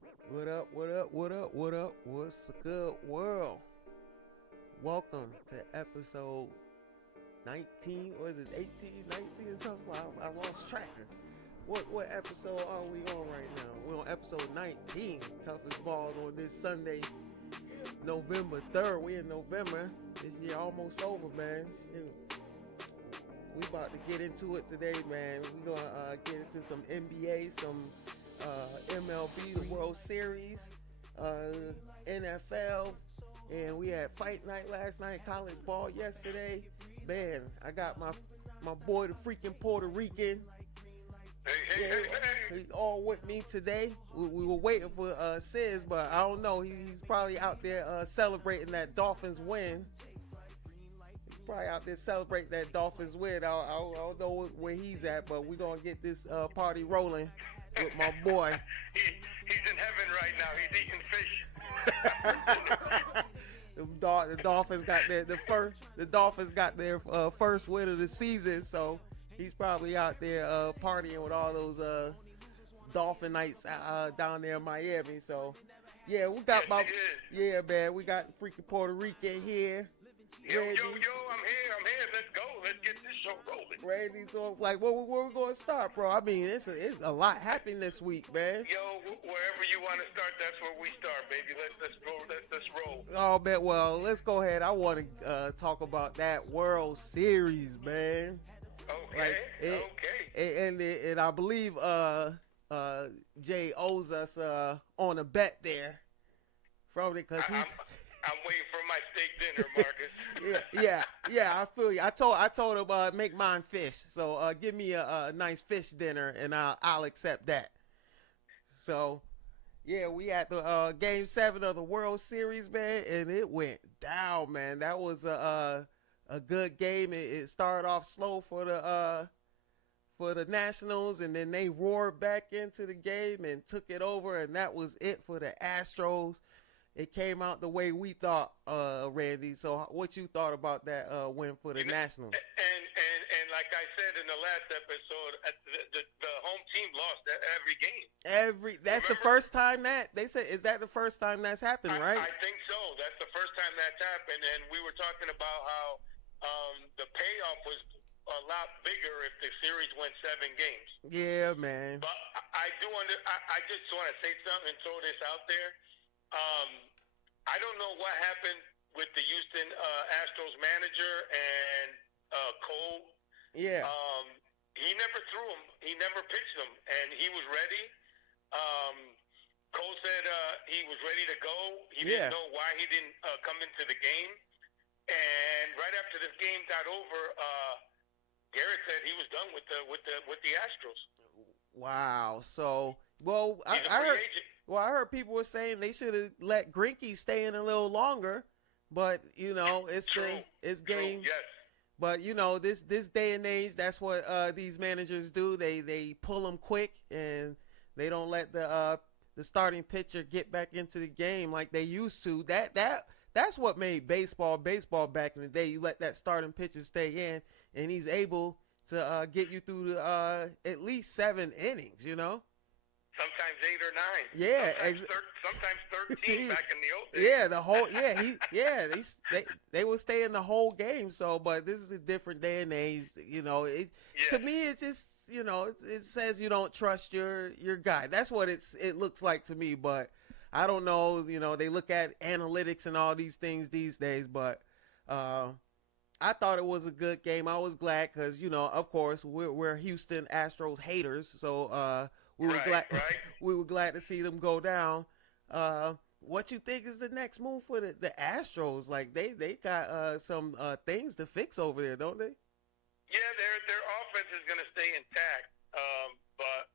What up, what up, what up, what up? What's the good world? Welcome to episode 19, or is it 18, 19? I lost track of what episode are we on right now? We're on episode 19, toughest balls on this Sunday, November 3rd. We in November. This year almost over, man. We about to get into it today, man. We gonna get into some NBA, some MLB, the World Series, NFL, and we had fight night last night, college ball yesterday. Man, I got my boy, the freaking Puerto Rican. Yeah, he's all with me today. We were waiting for Sis, but I don't know. He's probably out there celebrating that Dolphins win. He's probably out there celebrating that Dolphins win. I don't know where he's at, but we're going to get this party rolling with my boy. He's in heaven right now. He's eating fish. The Dolphins got their first win of the season, so he's probably out there partying with all those Dolphin nights down there in Miami. So yeah, we got man, we got freaking Puerto Rican here. Yo, I'm here. Let's go. Let's get this show rolling. Ready, so like, where we going to start, bro? I mean, it's a lot happening this week, man. Yo, wherever you want to start, that's where we start, baby. Let's roll. Oh, man, well, let's go ahead. I want to talk about that World Series, man. Okay, okay. And I believe Jay owes us on a bet there from it, because I'm waiting for my steak dinner, Marcus. yeah. I feel you. I told him make mine fish. So give me a nice fish dinner, and I'll accept that. So yeah, we had the Game 7 of the World Series, man, and it went down, man. That was a good game. It started off slow for the Nationals, and then they roared back into the game and took it over, and that was it for the Astros. It came out the way we thought, Randy. So what you thought about that win for the Nationals? And like I said in the last episode, the home team lost every game. That's Remember? The first time that they said. Is that the first time that's happened? Right? I think so. That's the first time that's happened, and we were talking about how the payoff was a lot bigger if the series went 7 games. Yeah, man. But I just want to say something and throw this out there. I don't know what happened with the Houston Astros manager and Cole. Yeah. He never threw him. He never pitched him, and he was ready. Cole said he was ready to go. He didn't know why he didn't come into the game. And right after this game got over, Garrett said he was done with the Astros. Wow. So, well, I heard people were saying they should have let Greinke stay in a little longer, but it's game. Yes. But this day and age, that's what these managers do. They pull them quick, and they don't let the starting pitcher get back into the game like they used to. That's what made baseball back in the day. You let that starting pitcher stay in, and he's able to get you through at least 7 innings. Sometimes 8 or 9. Yeah, sometimes 13 back in the old days. Yeah, they will stay in the whole game. So, but this is a different day and age. To me, it's just it says you don't trust your guy. That's what it looks like to me. But I don't know. They look at analytics and all these things these days. But I thought it was a good game. I was glad because of course we're Houston Astros haters. So. We were glad to see them go down. What you think is the next move for the Astros? Like they got some things to fix over there, don't they? Yeah, their offense is going to stay intact, but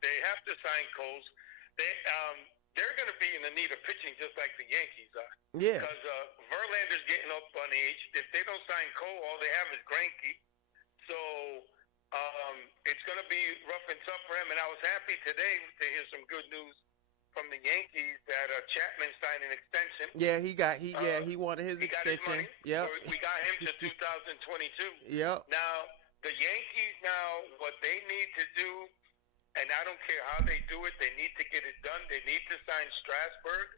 they have to sign Coles. They're going to be in the need of pitching just like the Yankees are. Yeah. Because Verlander's getting up on age. If they don't sign Cole, all they have is Greinke. So. It's going to be rough and tough for him, and I was happy today to hear some good news from the Yankees that Chapman signed an extension. Yeah, he wanted his extension. Yeah, so we got him to 2022. Yep. Now the Yankees, what they need to do and I don't care how they do it. They need to get it done. They need to sign Strasburg,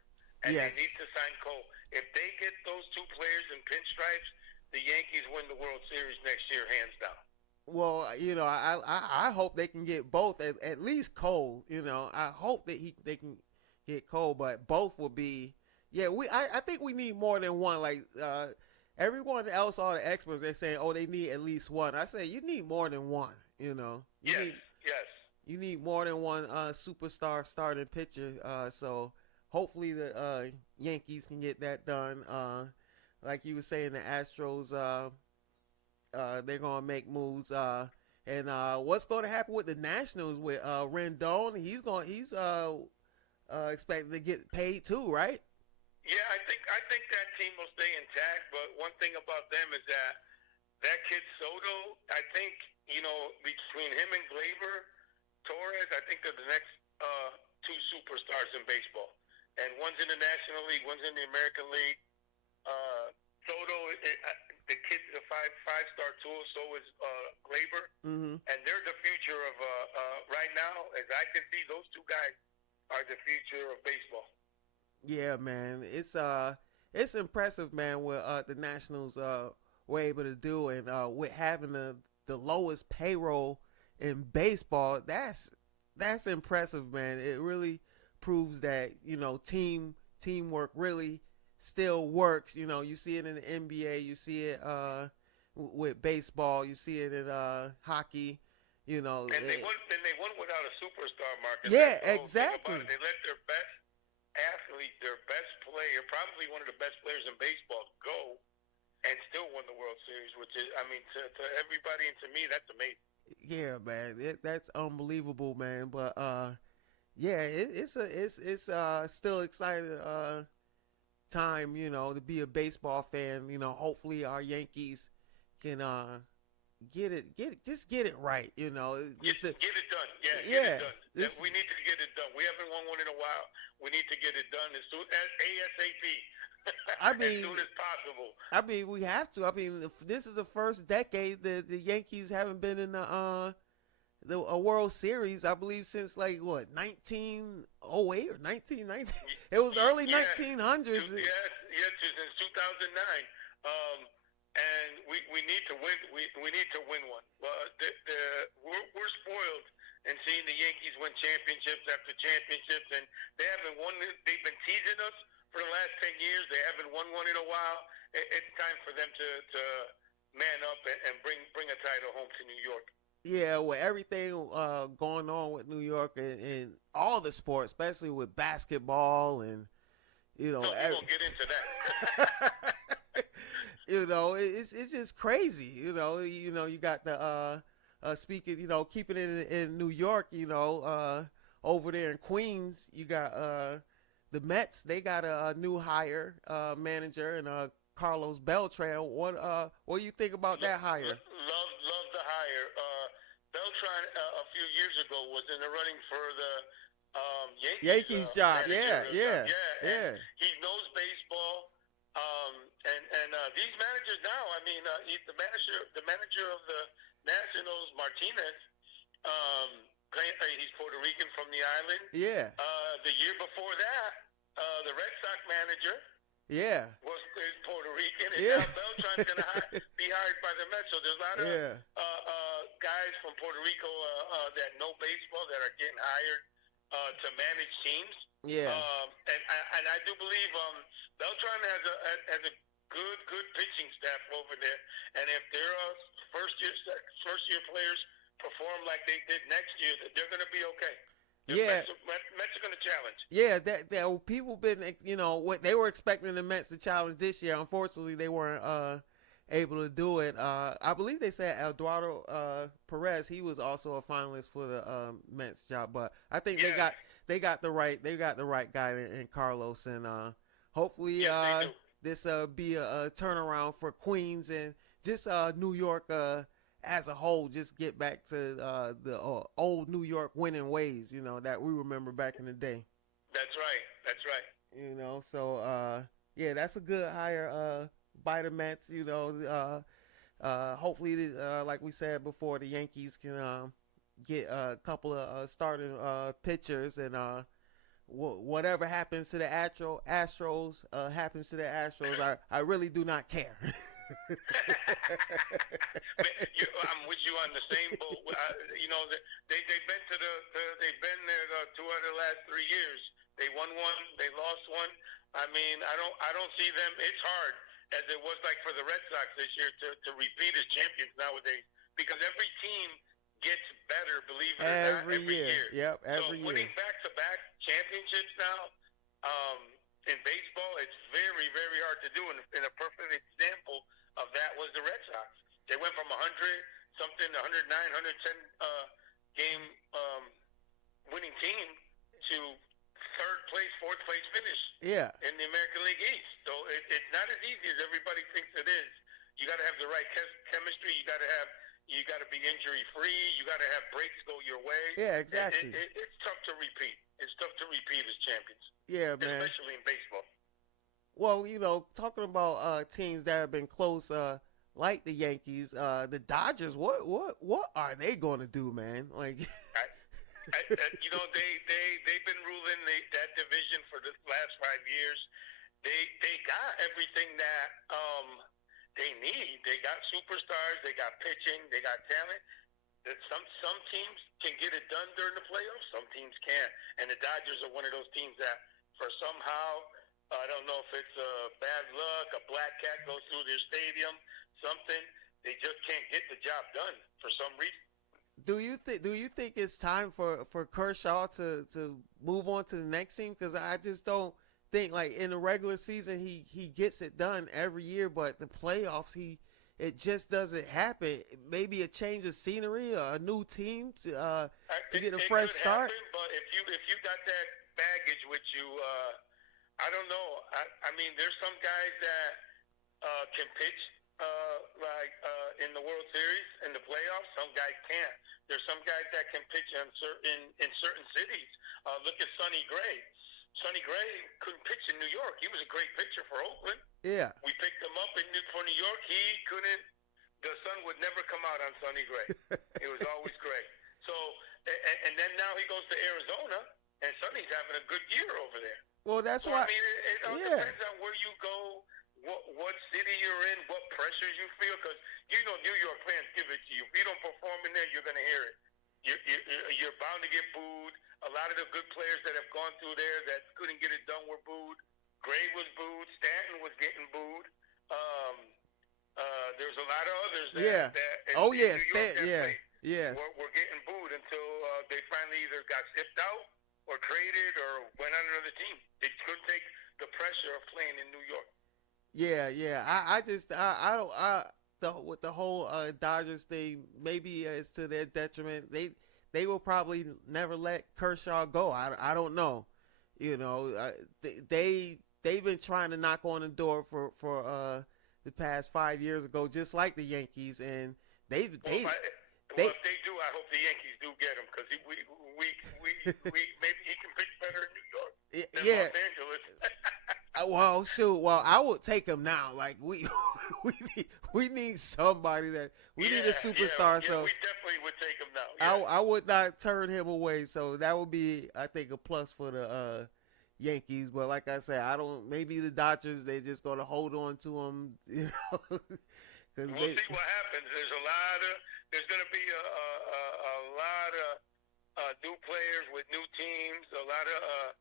and Yes. they need to sign Cole. If they get those two players in pinstripes, the Yankees win the World Series next year, hands down. Well, I hope they can get both, at least Cole. I hope that they can get Cole, but both will be. Yeah, I think we need more than one. Like everyone else, all the experts, they're saying, oh, they need at least one. I say you need more than one. Yes. You need more than one superstar starting pitcher. So hopefully the Yankees can get that done. Like you were saying, the Astros. They're gonna make moves. And what's going to happen with the Nationals with Rendon? He's expected to get paid too, right? Yeah, I think that team will stay intact. But one thing about them is that kid Soto, I think between him and Gleyber Torres, I think they're the next two superstars in baseball. And one's in the National League, one's in the American League. Soto, the kid's a five-star tool. So is Gleyber, and they're the future of right now. As I can see, those two guys are the future of baseball. Yeah, man, it's impressive, man, what the Nationals were able to do, and with having the lowest payroll in baseball, that's impressive, man. It really proves that teamwork really still works. You see it in the NBA, you see it with baseball, you see it in hockey. And they won without a superstar, Marcus. Yeah, exactly. They let their best athlete, their best player, probably one of the best players in baseball, go, and still won the World Series. Which is, I mean, to everybody and to me, that's amazing. Yeah, man, that's unbelievable, man. But yeah, it's still exciting time, to be a baseball fan. Hopefully our Yankees can get it right. Get it done. Yeah, get it done. We need to get it done. We haven't won one in a while. We need to get it done as soon as ASAP. I mean, as soon as possible. I mean, we have to. I mean, this is the first decade that the Yankees haven't been in a World Series, I believe, since like what 1908 or 1990. It was early 1900s. Yes, since 2009. And we need to win. We need to win one. We're spoiled in seeing the Yankees win championships after championships, and they haven't won. They've been teasing us for the last 10 years. They haven't won one in a while. It's time for them to man up and bring a title home to New York. Yeah, with everything going on with New York and all the sports, especially with basketball and we won't get into that. It's just crazy. You got the speaking, keeping it in New York. Over there in Queens, you got the Mets. They got a new hire manager and Carlos Beltran. What do you think about that hire? Love the hire. Beltran a few years ago was in the running for the Yankees job. Yeah. He knows baseball. And these managers now, I mean, the manager of the Nationals, Martinez, he's Puerto Rican from the island. Yeah. The year before that, the Red Sox manager. Yeah. Was Puerto Rican, and now Beltran's going to be hired by the Mets. So there's a lot of guys from Puerto Rico that know baseball that are getting hired to manage teams. Yeah. And I do believe Beltran has a good pitching staff over there. And if their first year players perform like they did next year, they're going to be okay. Mets are going to challenge. Yeah, that people been what they were expecting the Mets to challenge this year. Unfortunately, they weren't able to do it. I believe they said Eduardo Perez. He was also a finalist for the Mets job, but I think they got the right guy in Carlos, and hopefully this be a turnaround for Queens and just New York as a whole. Just get back to the old New York winning ways, that we remember back in the day. That's right. So yeah, that's a good hire by the Mets. Hopefully, like we said before, the Yankees can get a couple of starting pitchers, and whatever happens to the Astros happens to the Astros. I really do not care. I'm with you on the same boat. They've been they've been there 2 out of the last 3 years. They won one, they lost one. I mean, I don't see them. It's hard as it was like for the Red Sox this year to repeat as champions nowadays because every team gets better. Believe it or not, every year. Yep, every so winning back-to-back champiomships now. In baseball, it's very, very hard to do, and a perfect example of that was the Red Sox. They went from 100-something, 109, 110 game winning team to third place, fourth place finish in the American League East. So it's not as easy as everybody thinks it is. You got to have the right chemistry. You got to be injury free. You got to have breaks go your way. Yeah, exactly. It's tough to repeat. It's tough to repeat as champions. Yeah, man. Especially in baseball. Well, talking about teams that have been close, like the Yankees, the Dodgers. What are they going to do, man? Like, they've been ruling that division for the last 5 years. They got everything that they need. They got superstars. They got pitching. They got talent. Some teams can get it done during the playoffs. Some teams can't. And the Dodgers are one of those teams that, for somehow, I don't know if it's bad luck, a black cat goes through their stadium, something, they just can't get the job done for some reason. Do you think it's time for Kershaw to move on to the next team? Because I just don't think, like, in the regular season he gets it done every year, but the playoffs it just doesn't happen. Maybe a change of scenery, a new team to get a fresh start. Happen, but if you got that baggage with you, I don't know. I mean, there's some guys that can pitch in the World Series in the playoffs. Some guys can't. There's some guys that can pitch in certain cities. Look at Sonny Gray. Sonny Gray couldn't pitch in New York. He was a great pitcher for Oakland. Yeah. We picked him up for New York. He couldn't. The sun would never come out on Sonny Gray. It was always gray. So, and then now he goes to Arizona, and Sonny's having a good year over there. Well, that's why. I mean, it all depends on where you go, what city you're in, what pressures you feel. Because New York fans give it to you. If you don't perform in there, you're going to hear it. You're bound to get booed. A lot of the good players that have gone through there that couldn't get it done were booed. Gray was booed. Stanton was getting booed. There's a lot of others that were getting booed until they finally either got shipped out or traded or went on another team. They couldn't take the pressure of playing in New York. Yeah. With the whole Dodgers thing, maybe it's to their detriment. They will probably never let Kershaw go. I don't know. They've been trying to knock on the door for the past 5 years ago, just like the Yankees, and if they do, I hope the Yankees do get him because maybe he can pitch better in New York than Los Angeles. Well, shoot. Well, I would take him now. Like we need somebody that need a superstar. So we definitely would take him now. Yeah. I would not turn him away. So that would be, I think, a plus for the Yankees. But like I said, maybe the Dodgers, they just gonna hold on to him. We'll see what happens. There's gonna be a lot of new players with new teams. A lot of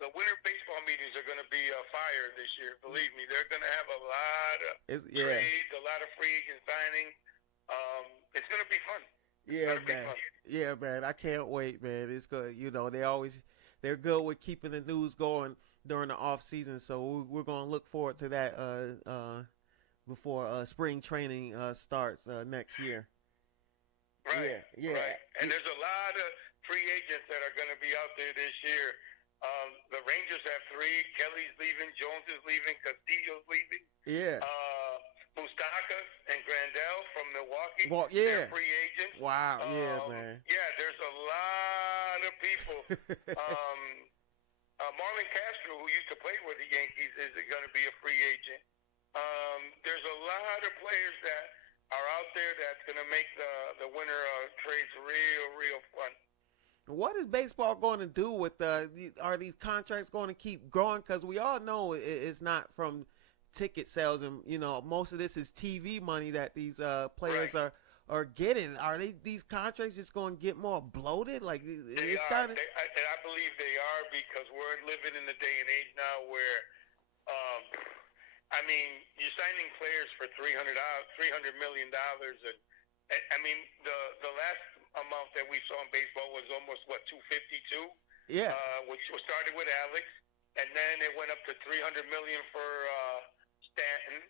the winter baseball meetings are going to be fire this year. Believe me, they're going to have a lot of trades, a lot of free agent signing. It's going to be fun. Yeah, man. I can't wait, man. It's good. They're good with keeping the news going during the off season. So we're going to look forward to that before spring training starts next year. Right. Yeah. Right. And there's a lot of free agents that are going to be out there this year. The Rangers have 3. Kelly's leaving. Jones is leaving. Castillo's leaving. Yeah. Moustakas and Grandel from Milwaukee. Yeah. They're free agents. Wow. Man. Yeah, there's a lot of people. Marlon Castro, who used to play with the Yankees, is going to be a free agent. There's a lot of players that are out there that's going to make the winter trades real fun. What is baseball going to do with are these contracts going to keep growing? Because we all know it's not from ticket sales, and most of this is TV money that these players are getting. Are these contracts just going to get more bloated? Like they it's are. I believe they are, because we're living in the day and age now where, you're signing players for $300 million, and I mean the last amount that we saw in baseball was almost 252. Yeah. Which started with Alex, and then it went up to $300 million for Stanton,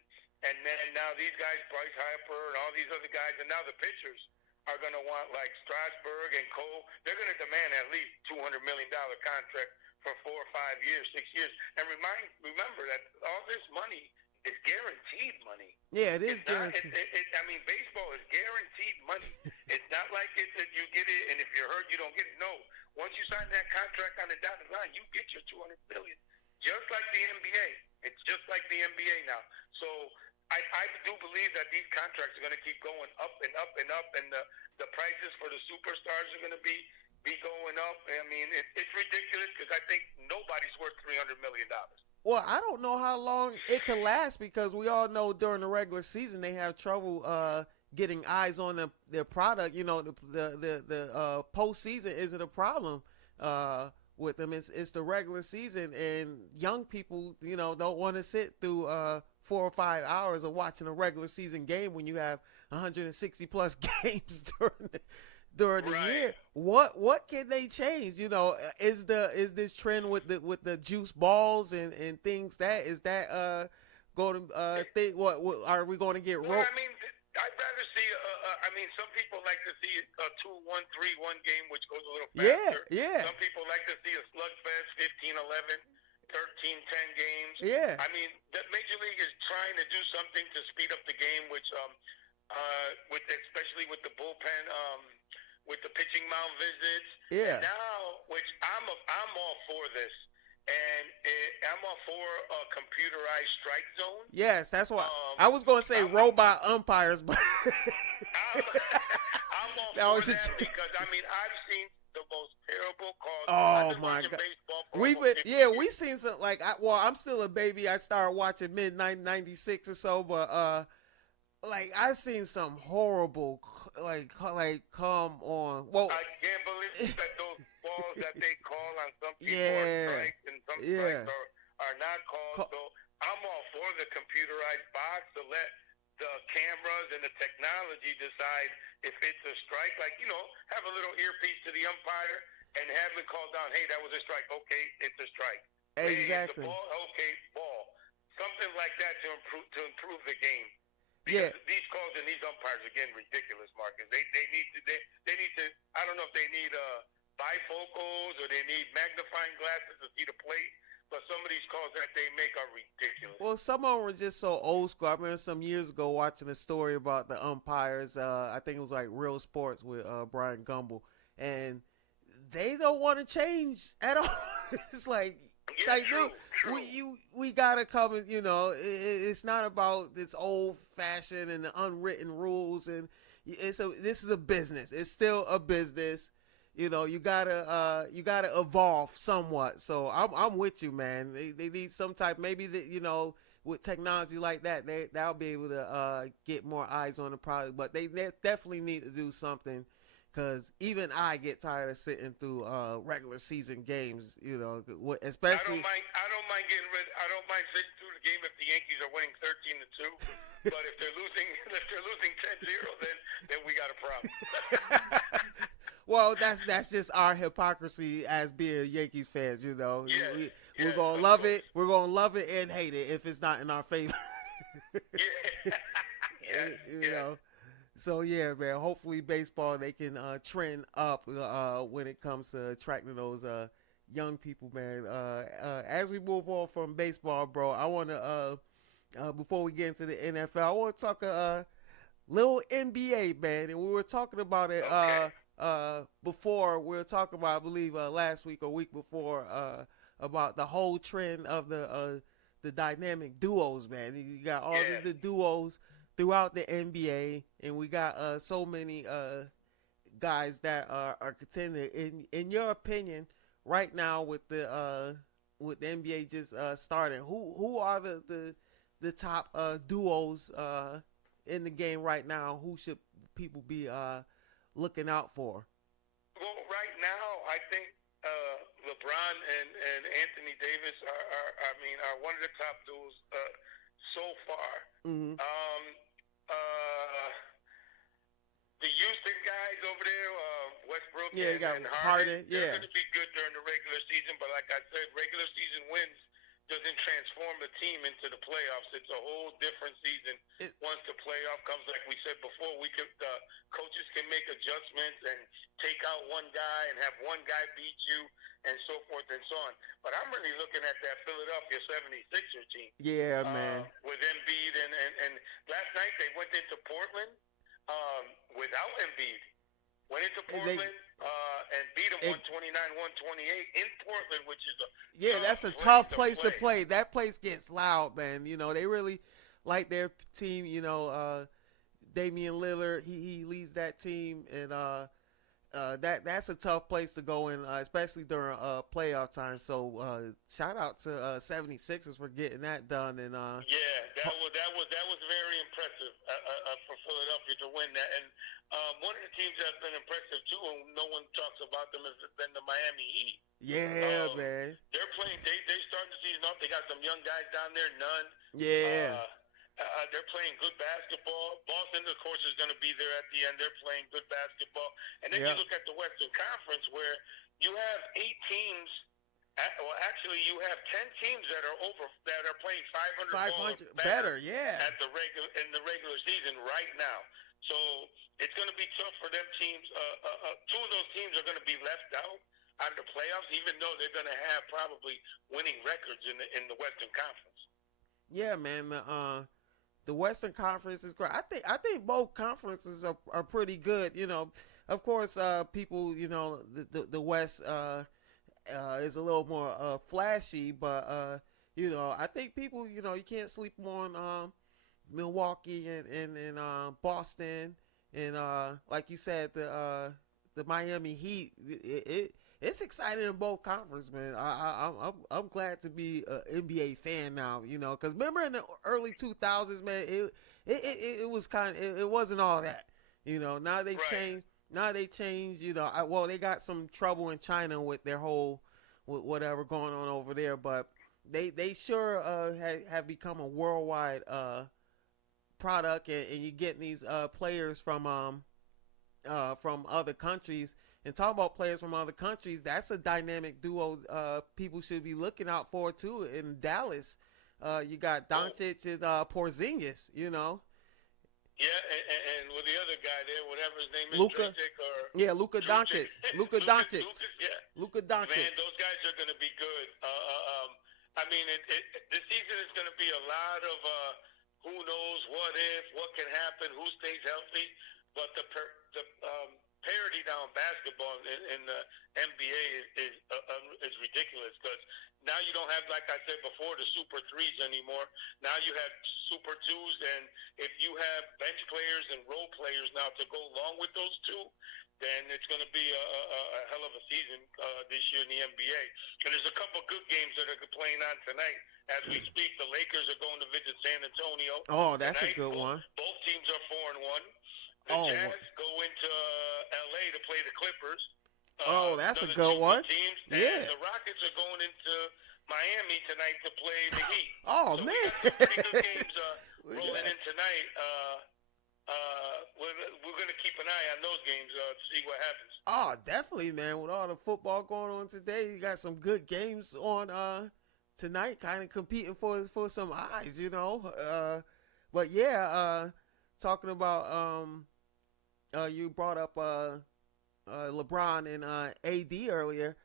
and then now these guys, Bryce Harper and all these other guys, and now the pitchers are going to want, like Strasburg and Cole. They're going to demand at least $200 million contract for 4 or 5 years, 6 years. And remember that all this money is guaranteed money. Yeah, it is guaranteed. Baseball is guaranteed money. It's not like that you get it, and if you're hurt, you don't get it. No, once you sign that contract on the dotted line, you get your $200 million. Just like the NBA. It's just like the NBA now. So I do believe that these contracts are going to keep going up and up and up, and the prices for the superstars are going to be going up. I mean, it's ridiculous, because I think nobody's worth $300 million. Well, I don't know how long it can last, because we all know during the regular season they have trouble getting eyes on their product. The postseason isn't a problem with them. It's the regular season, and young people don't want to sit through 4 or 5 hours of watching a regular season game when you have 160 plus games during the year. What can they change? Is this trend with the juice balls and things is that going to think what are we going to get? Well, I'd rather see some people like to see a 2-1, 3-1 game, which goes a little faster. Yeah. Some people like to see a slugfest, 15-11, 13-10 games. Yeah. The Major League is trying to do something to speed up the game, which especially with the bullpen, with the pitching mound visits. Yeah. And now, which I'm all for this, and I'm all for a computerized strike zone. Yes, that's why I was going to say robot umpires, but I'm all for that, because I've seen the most terrible calls. Oh my God! We've seen some, I'm still a baby. I started watching mid '96 or so, but I've seen some horrible, come on. Well, I can't believe that those balls that they call on some people are strikes, and some strikes are not called. So I'm all for the computerized box to let the cameras and the technology decide if it's a strike. Have a little earpiece to the umpire and have it called down. Hey, that was a strike. Okay, it's a strike. Exactly. Hey, it's a ball. Okay, ball. Something like that to improve the game. Because these calls and these umpires are getting ridiculous, Marcus. They need to. I don't know if they need bifocals or they need magnifying glasses to see the plate. But some of these calls that they make are ridiculous. Well, some of them were just so old school. I remember some years ago watching a story about the umpires. I think it was Real Sports with Brian Gumbel, and they don't want to change at all. It's true. We gotta come and it's not about this old fashioned and the unwritten rules, and this is a business. It's still a business. You gotta evolve somewhat. So I'm with you, man. They need some type, maybe that with technology like that, they'll be able to get more eyes on the product. But they definitely need to do something, because even I get tired of sitting through regular season games. Especially. I don't mind getting rid. I don't mind sitting through the game if the Yankees are winning 13-2. But if they're losing 10-0, then we got a problem. Well, that's just our hypocrisy as being Yankees fans, We're gonna love it. We're gonna love it and hate it if it's not in our favor. So yeah, man. Hopefully, baseball they can trend up when it comes to attracting those young people, man. As we move on from baseball, bro, I want to before we get into the NFL, I want to talk a little NBA, man. And we were talking about it. Before we were talking about, I believe, last week or week before, about the whole trend of the dynamic duos, man. You got all the duos throughout the NBA, and we got so many guys that are contending. In your opinion, right now with the NBA just starting, who are the top duos in the game right now? Who should people be looking out for? Well, right now, I think LeBron and Anthony Davis are one of the top duels so far. Mm-hmm. Uh, the Houston guys over there, Westbrook Yeah, you got and Harden. they're Yeah, going to be good during the regular season. But like I said, regular season wins doesn't transform the team into the playoffs. It's a whole different season. Once the playoff comes, like we said before, coaches can make adjustments and take out one guy and have one guy beat you and so forth and so on. But I'm really looking at that Philadelphia 76er team. yeah, man. With Embiid and last night they went into Portland without Embiid. Went into Portland and beat them 129-128 in Portland, which is that's a tough place to play. That place gets loud, man. You know, they really like their team. You know, Damian Lillard, he leads that team, and that's a tough place to go in, especially during playoff time. So shout out to 76ers for getting that done. And that was very impressive for Philadelphia to win that. And one of the teams that's been impressive too, and no one talks about them, has been the Miami Heat. Yeah, man. They're playing. They starting the season off. They got some young guys down there. None. Yeah. They're playing good basketball. Boston, of course, is going to be there at the end. They're playing good basketball. And then you look at the Western Conference, where you have 8 teams. Well, actually, you have 10 teams that are playing 500 better. At in the regular season right now. So it's going to be tough for them teams. 2 of those teams are going to be left out of the playoffs, even though they're going to have probably winning records in the Western Conference. Yeah, man. The Western Conference is great. I think both conferences are pretty good. You know, of course, people, you know, the West is a little more flashy, but you know, I think people, you know, you can't sleep on Milwaukee and Boston, and like you said, the Miami Heat. It's exciting in both conferences, man. I'm glad to be an NBA fan now, you know, because remember in the early 2000s, man, it was it wasn't all that, you know. Now they changed. Now they changed, you know. Well, they got some trouble in China with their with whatever going on over there, but they sure have become a worldwide product, and you're getting these players from other countries. And talking about players from other countries, that's a dynamic duo people should be looking out for too. In Dallas, you got Doncic and Porzingis, you know. Yeah, and with the other guy there, whatever his name is, Luka. Yeah, Luka Doncic. Luka Doncic. Luka Doncic. Man, those guys are going to be good. I mean, the season is going to be a lot of who knows, what if, what can happen, who stays healthy. But the parity down basketball in the NBA is ridiculous, because now you don't have, like I said before, the super threes anymore. Now you have super twos, and if you have bench players and role players now to go along with those two, then it's going to be a hell of a season this year in the NBA. And there's a couple good games that are playing on tonight. As we speak, the Lakers are going to visit San Antonio. Oh, that's tonight. A good one. Both teams are 4-1. The Jazz go into L.A. to play the Clippers. That's a good one. Teams. Yeah. And the Rockets are going into Miami tonight to play the Heat. Oh, so man. We got some pretty good games rolling in tonight. We're going to keep an eye on those games to see what happens. Oh, definitely, man. With all the football going on today, you got some good games on tonight, kind of competing for some eyes, you know. But yeah, talking about you brought up LeBron and AD earlier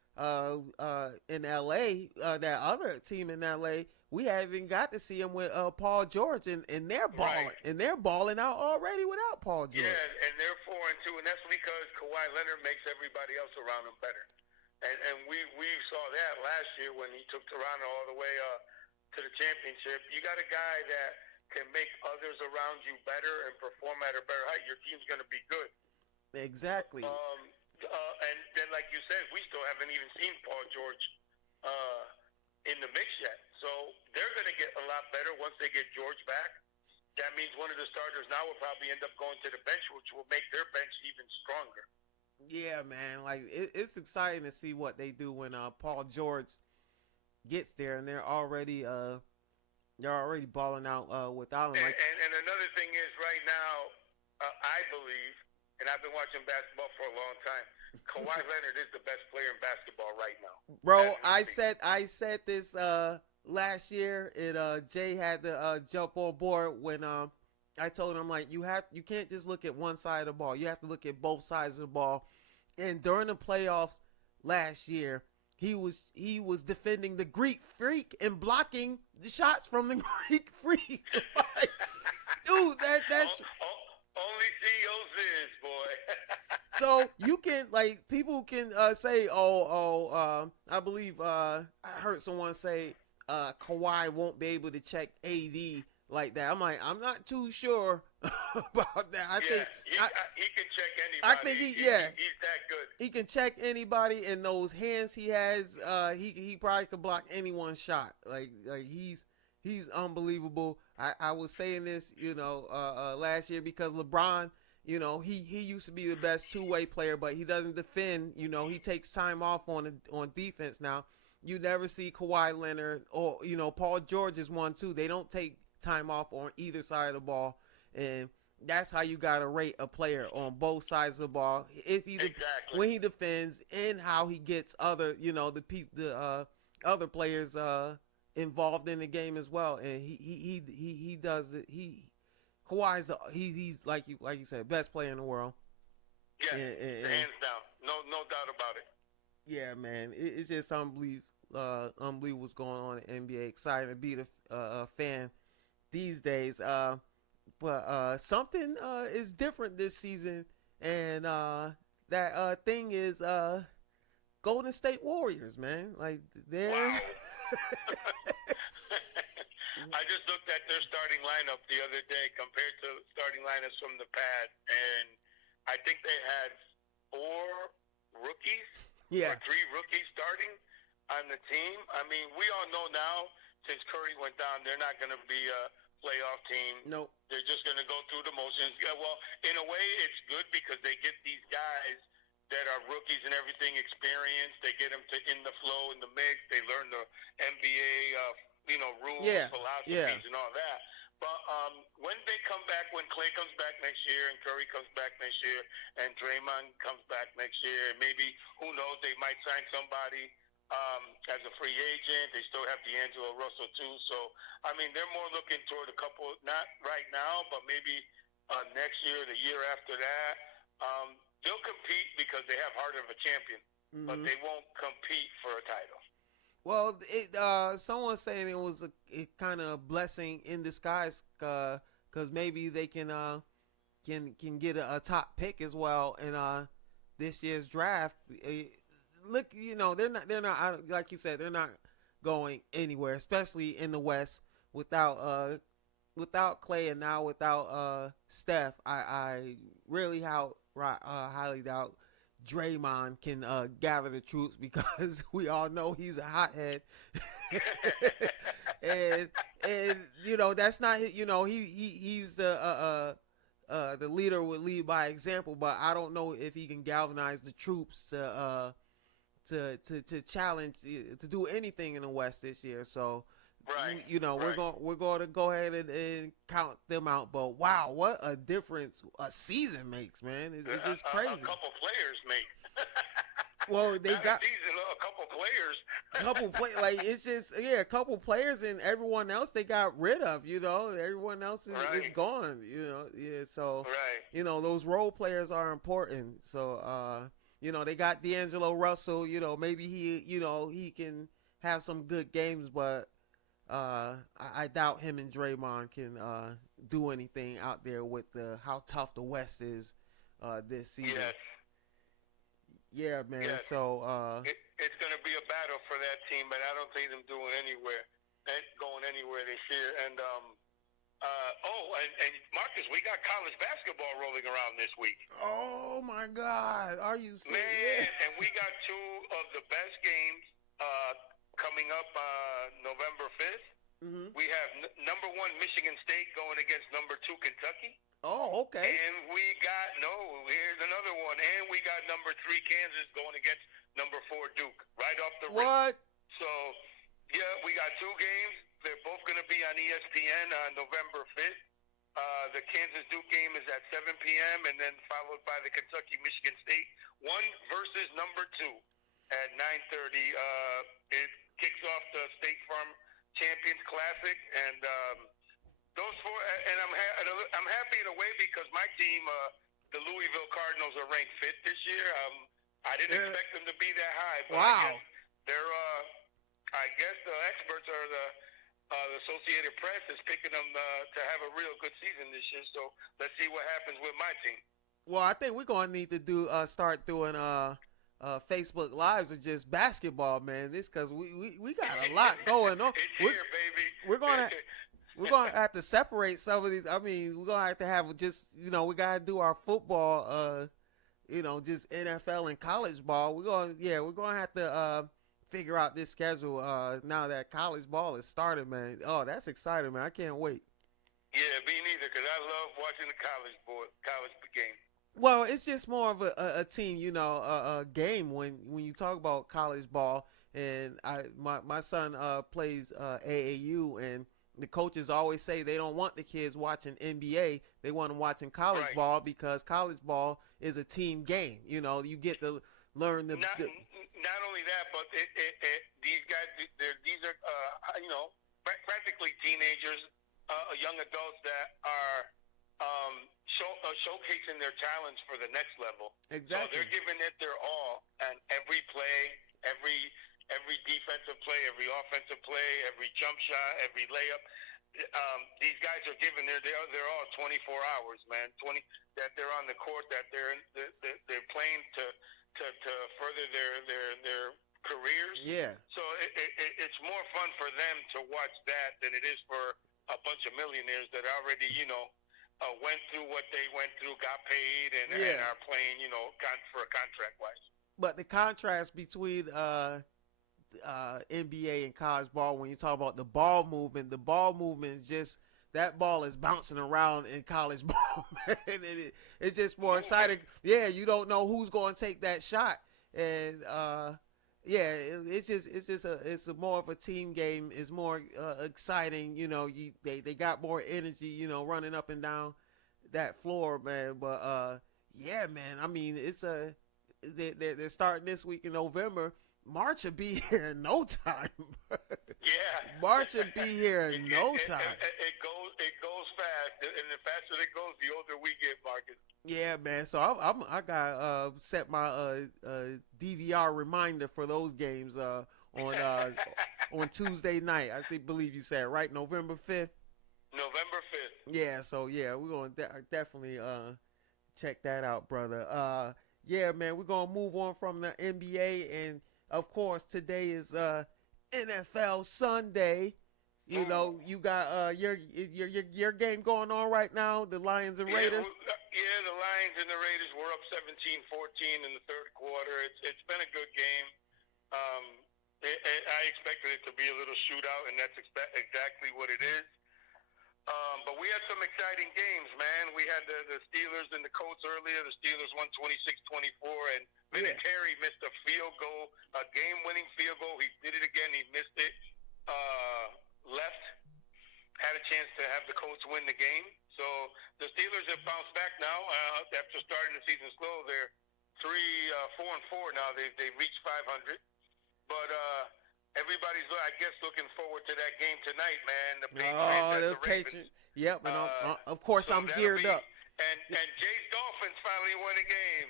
in LA. That other team in LA, we haven't got to see him with Paul George, and they're balling, and they're balling out already without Paul George. Yeah, and they're 4-2, and that's because Kawhi Leonard makes everybody else around him better. And we saw that last year when he took Toronto all the way to the championship. You got a guy that can make others around you better and perform at a better height, your team's going to be good. Exactly. And then, like you said, we still haven't even seen Paul George in the mix yet. So they're going to get a lot better once they get George back. That means one of the starters now will probably end up going to the bench, which will make their bench even stronger. Yeah, man. Like it's exciting to see what they do when Paul George gets there, and they're already balling out without him. And another thing is, right now, I believe, and I've been watching basketball for a long time, Kawhi Leonard is the best player in basketball right now. Bro, I said this last year, and Jay had to jump on board when I told him, like, you can't just look at one side of the ball. You have to look at both sides of the ball. And during the playoffs last year, he was defending the Greek Freak and blocking the shots from the Greek Freak. Like, dude, that's only CEOs is, boy. So you can, like, people can say, I believe I heard someone say Kawhi won't be able to check AD like that. I'm like, I'm not too sure about that. I think he can check anybody. I think he's that good. He can check anybody, and those hands he has, he probably could block anyone's shot. Like he's unbelievable. I was saying this, last year because LeBron, he used to be the best two-way player, but he doesn't defend. He takes time off on defense now. You never see Kawhi Leonard or Paul George is one too. They don't take time off on either side of the ball, and that's how you gotta rate a player on both sides of the ball. When he defends and how he gets other other players involved in the game as well, and he does it. Kawhi's he's like you said, best player in the world. Yeah, hands down, no doubt about it. Yeah, man, it's just unbelievable what's going on in the NBA. Excited to be a fan these days. But something is different this season, and that thing is Golden State Warriors, man. Like they're. Wow. I just looked at their starting lineup the other day compared to starting lineups from the past, and I think they had 4 rookies. Yeah. Or 3 rookies starting on the team. I mean, we all know now, since Curry went down, they're not going to be a playoff team. Nope. They're just going to go through the motions. Yeah, well, in a way, it's good because they get these guys that are rookies and everything experience. They get them in the flow, in the mix. They learn the NBA, rules, philosophies, and all that. But when they come back, when Klay comes back next year and Curry comes back next year and Draymond comes back next year, and maybe, who knows, they might sign somebody as a free agent. They still have D'Angelo Russell too. So, I mean, they're more looking toward a couple, not right now, but maybe next year, the year after that. They'll compete because they have heart of a champion, but they won't compete for a title. Well, someone's saying it was a kind of blessing in disguise, because maybe they can get a top pick as well in this year's draft. Look, they're not like you said, they're not going anywhere, especially in the West without Klay and now without Steph. I really highly doubt Draymond can gather the troops, because we all know he's a hothead. and that's not, he's the leader would lead by example, but I don't know if he can galvanize the troops to challenge, to do anything in the West this year. So right. We're going to go ahead and count them out. But wow, what a difference a season makes, man! It's just crazy. A couple players make. Well, they got a couple players. Like it's just a couple players, and everyone else they got rid of. Everyone else is gone. So right. Those role players are important. So they got D'Angelo Russell. Maybe he can have some good games, but I doubt him and Draymond can do anything out there with how tough the West is this season. Yes. Yeah, man. Yes. So it's going to be a battle for that team, but I don't see them going anywhere this year. And And Marcus, we got college basketball rolling around this week. Oh my God, are you serious? Man, and we got two of the best games coming up November 5th. Mm-hmm. We have number 1 Michigan State going against number 2 Kentucky. Oh, okay. And here's another one. And we got number 3 Kansas going against number 4 Duke right off the rip. What? So, yeah, we got 2 games. They're both going to be on ESPN on November 5th. The Kansas-Duke game is at 7 p.m. and then followed by the Kentucky-Michigan State 1 versus number 2 at 9:30. It kicks off the State Farm Champions Classic, and those 4. And I'm happy in a way because my team, the Louisville Cardinals, are ranked 5th this year. I didn't expect them to be that high, but wow. I guess the experts are the Associated Press is picking them to have a real good season this year. So let's see what happens with my team. Well, I think we're gonna need to start doing Facebook Lives with just basketball, man. This because we got a lot going on. It's here, baby. We're gonna have to separate some of these. I mean, we're gonna have to have just we gotta do our football. Just NFL and college ball. We're gonna have to figure out this schedule now that college ball is started, man. Oh, that's exciting, man. I can't wait. Yeah, me neither, because I love watching the college game. Well, it's just more of a team, a game when you talk about college ball. And my son plays AAU, and the coaches always say they don't want the kids watching NBA. They want them watching college ball because college ball is a team game. You get to learn the. Not only that, but these guys, these are practically teenagers, young adults that are showcasing their talents for the next level. Exactly. So they're giving it their all, and every play, every defensive play, every offensive play, every jump shot, every layup. These guys are giving they're all 24 hours, man. That they're on the court, that they're playing to further their careers. Yeah. So it's more fun for them to watch that than it is for a bunch of millionaires that already went through what they went through, got paid, and are playing for a contract wise. But the contrast between NBA and college ball, when you talk about the ball movement is just that ball is bouncing around in college ball, man. It's just more exciting. Yeah, you don't know who's going to take that shot, and it's more of a team game. It's more exciting. They got more energy. Running up and down that floor, man. But yeah, man. I mean, they're starting this week in November. March will be here in no time. Yeah. March will be here in no time. It goes fast, and the faster it goes, the older we get, Marcus. Yeah, man. So I got set my DVR reminder for those games on Tuesday night. I believe you said right, November 5th. November 5th. Yeah. So yeah, we're gonna definitely check that out, brother. Yeah, man. We're gonna move on from the NBA, and of course today is NFL Sunday. You got your game going on right now, the Lions and Raiders. Yeah, the Lions and the Raiders were up 17-14 in the third quarter. It's been a good game. I expected it to be a little shootout, and that's exactly what it is. But we had some exciting games, man. We had the Steelers and the Colts earlier. The Steelers won 26-24, and Vinatieri missed a field goal, a game-winning field goal. He did it again. He missed it. Left, had a chance to have the Colts win the game. So the Steelers have bounced back now after starting the season slow. They're 4-4 now. They've reached 500. But everybody's, I guess, looking forward to that game tonight, man. The Patriots. Yep, and of course I'm geared up. And Jay's Dolphins finally won a game.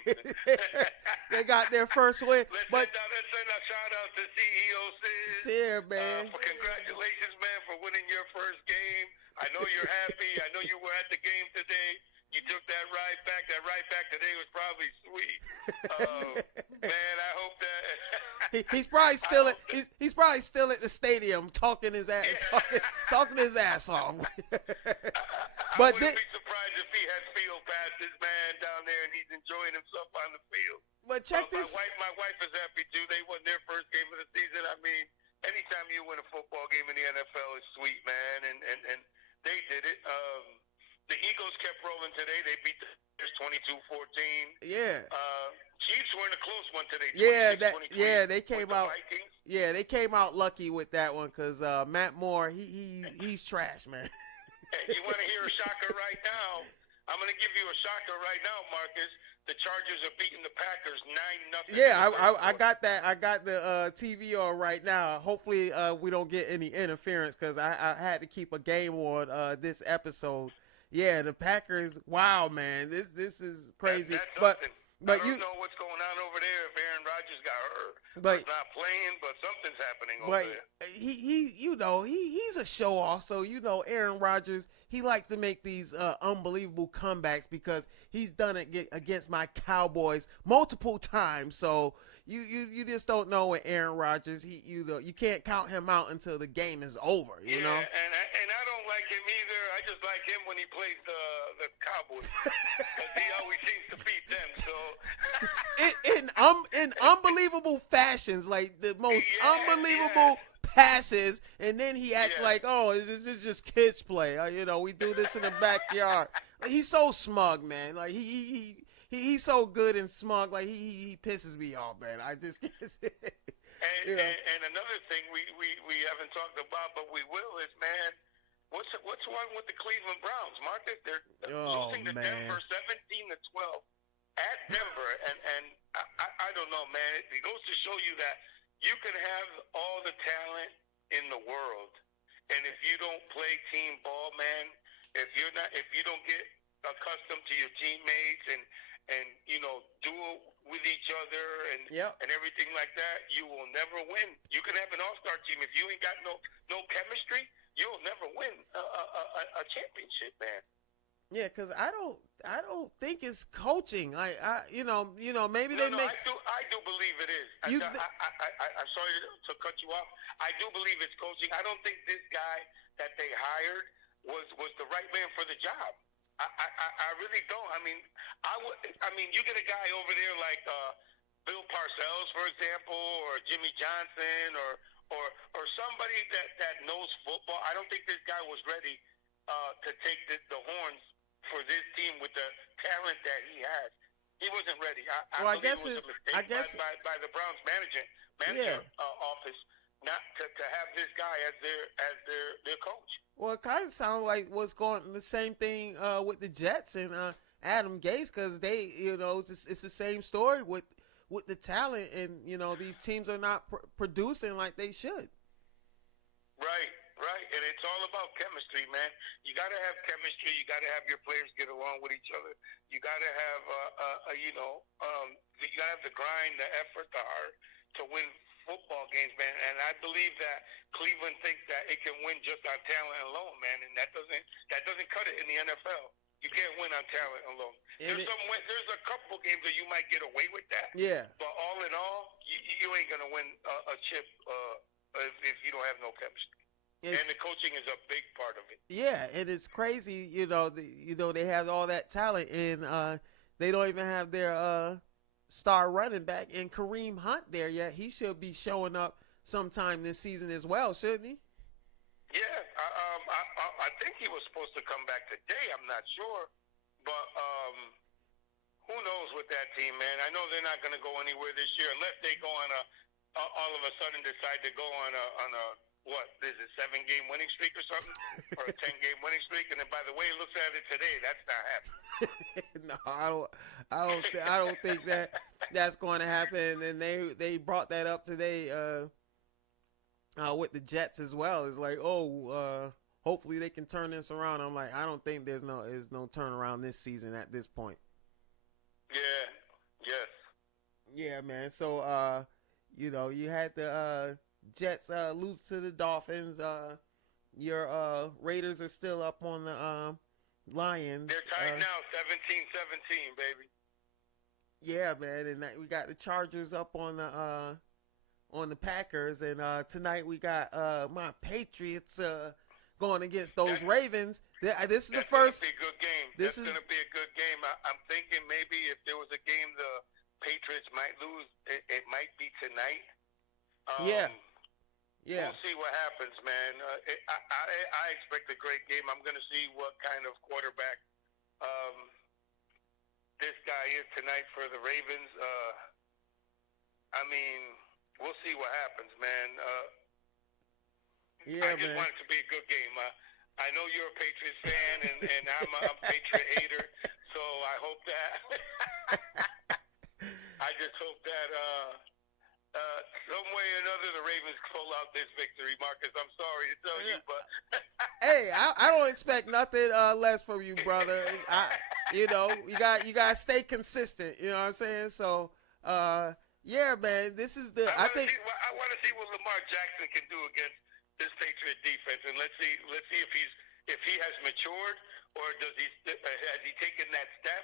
They got their first win. Let's send a shout out to CEO Sid, man. Congratulations, man, for winning your first game. I know you're happy. I know you were at the game today. You took that ride back. That ride back today was probably sweet. Man, I hope that he's probably still he's probably still at the stadium talking his ass talking his ass off. I wouldn't be surprised if he has field passes, man, down there, and he's enjoying himself on the field. But check this. My wife is happy too. They won their first game of the season. I mean, anytime you win a football game in the NFL is sweet, man, and they did it. The Eagles kept rolling today. They beat the Bears 22-14. Yeah. Chiefs were in a close one today. They came out. Yeah, they came out lucky with that one because Matt Moore, he's trash, man. Hey, you want to hear a shocker right now? I'm going to give you a shocker right now, Marcus. The Chargers are beating the Packers 9-0. Yeah, I got that. I got the TV on right now. Hopefully, we don't get any interference because I had to keep a game on this episode. Yeah, the Packers. Wow, man, this is crazy. That's I don't know what's going on over there. If Aaron Rodgers got hurt, but he's not playing, but something's happening over there. He's a show off. So Aaron Rodgers, he likes to make these unbelievable comebacks because he's done it against my Cowboys multiple times. So you just don't know with Aaron Rodgers. You can't count him out until the game is over. You know. And I don't like him either. I just like him when he plays the Cowboys because he always seems to beat them. So in unbelievable fashions, like the most unbelievable passes, and then he acts like, oh, this is just kids play. We do this in the backyard. Like, he's so smug, man. Like he's so good and smug. Like he pisses me off, man. I just can't say it. And another thing we haven't talked about, but we will, is, man, what's wrong with the Cleveland Browns, Marcus? They're losing to Denver 17-12 at Denver, and I don't know, man. It goes to show you that you can have all the talent in the world, and if you don't play team ball, man, if you don't get accustomed to your teammates and do it with each other and everything like that, you will never win. You can have an all-star team. If you ain't got no chemistry, you'll never win a championship, man. Yeah, because I don't think it's coaching. Like maybe they make. I do believe it is. I'm sorry to cut you off. I do believe it's coaching. I don't think this guy that they hired was the right man for the job. I really don't. I mean, you get a guy over there like Bill Parcells, for example, or Jimmy Johnson, or somebody that knows football. I don't think this guy was ready to take the horns for this team with the talent that he has. He wasn't ready. I guess it was a mistake by the Browns manager office not to have this guy as their coach. Well, it kind of sounds like what's going the same thing with the Jets and Adam Gase, because they, it's the same story with the talent, and these teams are not producing like they should. Right, and it's all about chemistry, man. You got to have chemistry. You got to have your players get along with each other. You got to have, you got to have the grind, the effort, the heart to win football games, man. And I believe that Cleveland thinks that it can win just on talent alone, man. And that doesn't cut it in the NFL. You can't win on talent alone. There's a couple games that you might get away with that. Yeah. But all in all, you ain't gonna win a chip if you don't have no chemistry. And the coaching is a big part of it. Yeah, and it's crazy. They have all that talent, and they don't even have their star running back and Kareem Hunt there yet. He should be showing up sometime this season as well, shouldn't he? Yeah, I think he was supposed to come back today. I'm not sure, but who knows with that team, man? I know they're not going to go anywhere this year unless they go on all of a sudden decide to go on a what is it, 7-game winning streak or something, or a 10-game winning streak? And then by the way it looks at it today, that's not happening. No, I don't think that's going to happen. And they brought that up today with the Jets as well. It's like, hopefully they can turn this around. I'm like, I don't think there's no turnaround this season at this point. Yeah. Yes. Yeah, man. So you had the Jets lose to the Dolphins. Your Raiders are still up on the Lions. They're tied now, 17-17, baby. Yeah, man, and we got the Chargers up on the on the Packers, and tonight we got my Patriots going against those Ravens. This is the first. That's gonna be a good game. That's gonna be a good game. I'm thinking maybe if there was a game the Patriots might lose, it might be tonight. Yeah. We'll see what happens, man. I expect a great game. I'm going to see what kind of quarterback this guy is tonight for the Ravens. I mean, we'll see what happens, man. I just want it to be a good game. I know you're a Patriots fan, and I'm a Patriot hater, so I hope that I just hope that some way or another the Ravens pull out this victory, Marcus. I'm sorry to tell you, but hey, I don't expect nothing less from you, brother. You gotta stay consistent. You know what I'm saying? So, yeah, man, this is the. I want to see what Lamar Jackson can do against this Patriot defense, and let's see if he has matured, or has he taken that step,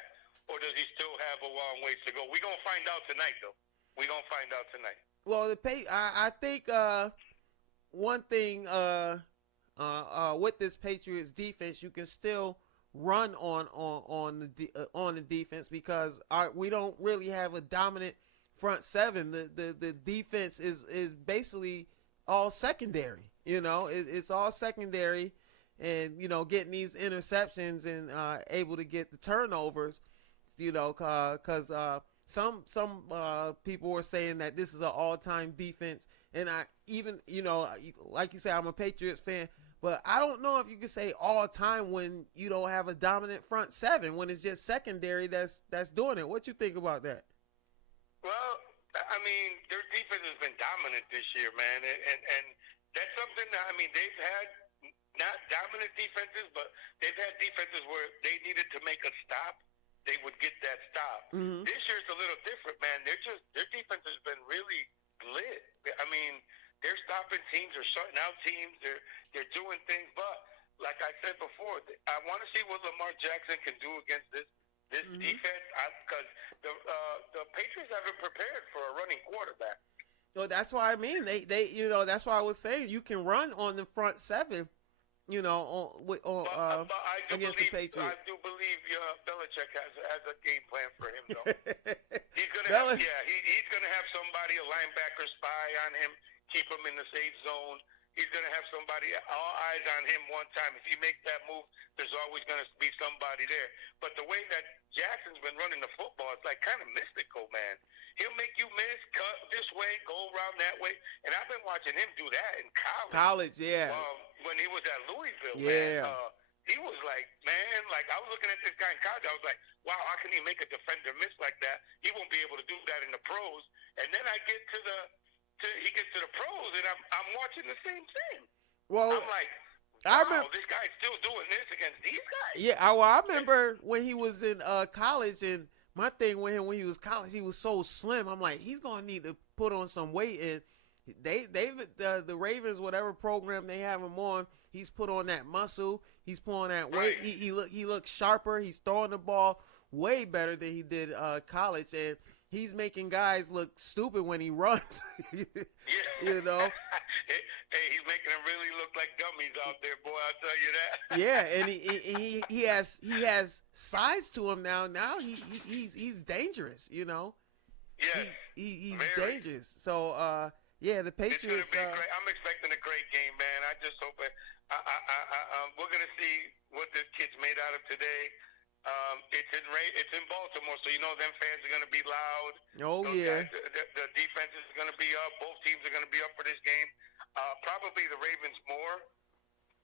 or does he still have a long ways to go? We're gonna find out tonight, though. We're gonna find out tonight. Well, I think one thing with this Patriots defense, you can still run on the defense because we don't really have a dominant front seven. The defense is basically all secondary. You know, it's all secondary, and getting these interceptions and able to get the turnovers. Because some people were saying that this is an all-time defense, and I even like you said, I'm a Patriots fan, but I don't know if you can say all-time when you don't have a dominant front seven, when it's just secondary that's doing it. What you think about that? Well, I mean, their defense has been dominant this year, man, and that's something that, I mean, they've had not dominant defenses, but they've had defenses where they needed to make a stop. They would get that stop. Mm-hmm. This year's a little different, man. Their defense has been really lit. I mean, they're stopping teams, they're shutting out teams, they're doing things. But like I said before, I want to see what Lamar Jackson can do against this mm-hmm. defense, because the Patriots haven't prepared for a running quarterback. So that's why I mean they that's why I was saying you can run on the front seven. Against the Patriots. I do believe Belichick has a game plan for him, though. He's gonna he's gonna have somebody, a linebacker spy on him, keep him in the safe zone. He's gonna have somebody, all eyes on him one time. If you make that move, there's always gonna be somebody there. But the way that Jackson's been running the football, it's like kind of mystical, man. He'll make you miss, cut this way, go around that way. And I've been watching him do that in college. Yeah. When he was at Louisville, yeah. Man. He was like, man, like I was looking at this guy in college. I was like, wow, how can he make a defender miss like that? He won't be able to do that in the pros. And then I get he gets to the pros, and I'm watching the same thing. Well, I'm like, wow, this guy's still doing this against these guys. Yeah, I remember when he was in college, and my thing with him when he was college, he was so slim. I'm like, he's gonna need to put on some weight, and the Ravens, whatever program they have him on, he's put on that muscle. He's put on that weight. Right. He looks sharper. He's throwing the ball way better than he did college, and he's making guys look stupid when he runs. Yeah. Hey, he's making them really look like dummies out there, boy. I'll tell you that. Yeah, and he has size to him now. Now he's dangerous. Yes. He's dangerous. So the Patriots. It's gonna be great. I'm expecting a great game, man. I just hope we're gonna see what this kid's made out of today. It's in Baltimore, so them fans are going to be loud. Oh, those yeah. Guys, the defense is going to be up. Both teams are going to be up for this game. Probably the Ravens more.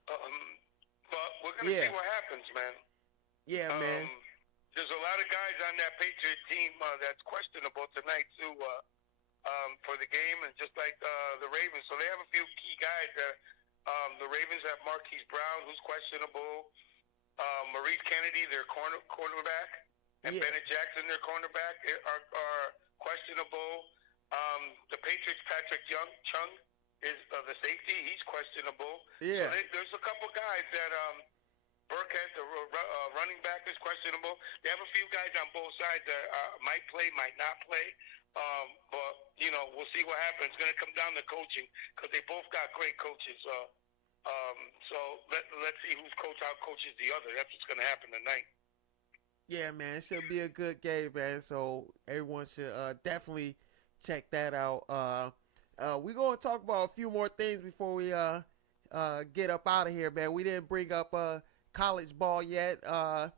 But we're going to see what happens, man. Yeah, man. There's a lot of guys on that Patriot team that's questionable tonight, too, for the game, and just like the Ravens. So they have a few key guys. The Ravens have Marquise Brown, who's questionable. Maurice Kennedy, their cornerback, and Bennett Jackson, their cornerback, are questionable. The Patriots' Patrick Chung is the safety. He's questionable. Yeah. So there's a couple guys that Burkhead, the running back, is questionable. They have a few guys on both sides that might play, might not play. But we'll see what happens. It's going to come down to coaching because they both got great coaches. So let's see who's out coaches the other. That's what's going to happen tonight. Yeah, man, it should be a good game, man. So everyone should definitely check that out. We're gonna talk about a few more things before we get up out of here, man. We didn't bring up college ball yet. College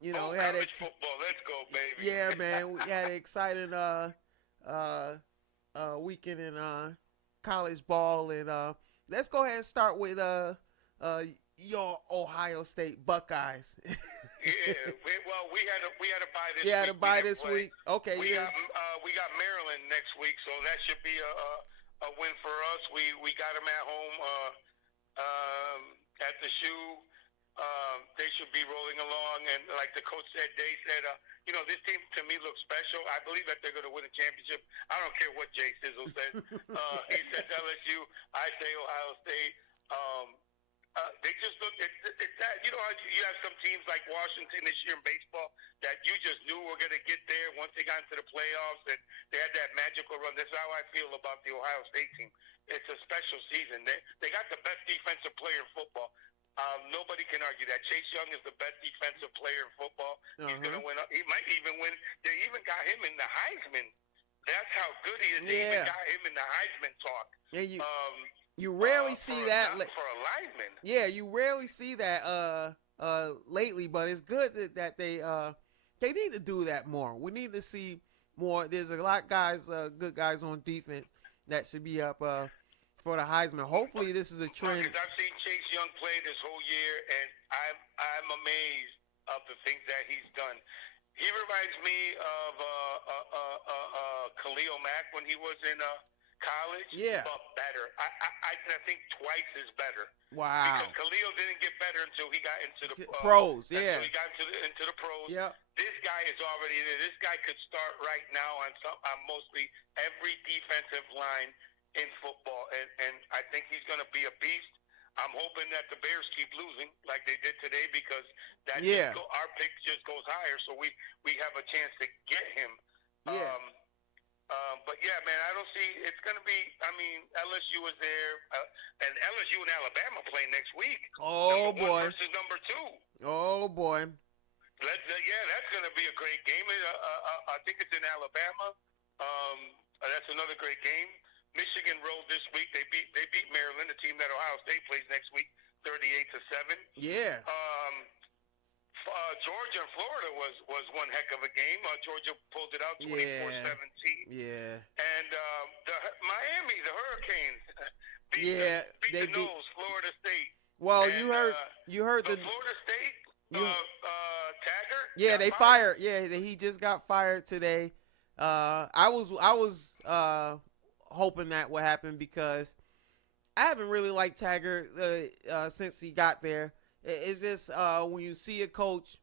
football. Let's go, baby. Yeah, man, we had an exciting weekend in college ball, and let's go ahead and start with your Ohio State Buckeyes. Yeah, we had a bye this week. You had a bye this week. Okay, we got Maryland next week, so that should be a win for us. We got them at home at the shoe. They should be rolling along, and like the coach said, this team to me looks special. I believe that they're going to win a championship. I don't care what Jay Sizzle says. He says LSU. I say Ohio State. They just look. It's that how you have some teams like Washington this year in baseball that you just knew were going to get there once they got into the playoffs, and they had that magical run. That's how I feel about the Ohio State team. It's a special season. They got the best defensive player in football. Nobody can argue that. Chase Young is the best defensive player in football. He's going to win. He might even win. They even got him in the Heisman. That's how good he is. They even got him in the Heisman talk. Yeah, you rarely see that for a lineman. Yeah, you rarely see that lately, but it's good that they need to do that more. We need to see more. There's a lot of guys, good guys on defense that should be up for the Heisman. Hopefully, this is a trend. Because I've seen Chase Young play this whole year, and I'm amazed of the things that he's done. He reminds me of Khalil Mack when he was in college, but better. I think twice is better. Wow. Because Khalil didn't get better until he got into the pros. Until he got into the pros. Yep. This guy is already there. This guy could start right now on mostly every defensive line in football, and I think he's going to be a beast. I'm hoping that the Bears keep losing like they did today because our pick just goes higher, so we have a chance to get him. Yeah. But yeah, man, I don't see it's going to be. I mean, LSU is there, and LSU and Alabama play next week. Oh number boy. 1 versus number 2. Oh boy. That's going to be a great game. I think it's in Alabama. That's another great game. Michigan rolled this week. They beat Maryland, the team that Ohio State plays next week, 38-7. Yeah. Georgia and Florida was one heck of a game. Georgia pulled it out 24-17. Yeah. And Miami, the Hurricanes, beat the nose, Florida State. Well, and, you heard the Florida State Taggart. Yeah, they fired. Yeah, he just got fired today. I was hoping that would happen because I haven't really liked Taggart since he got there. It's just when you see a coach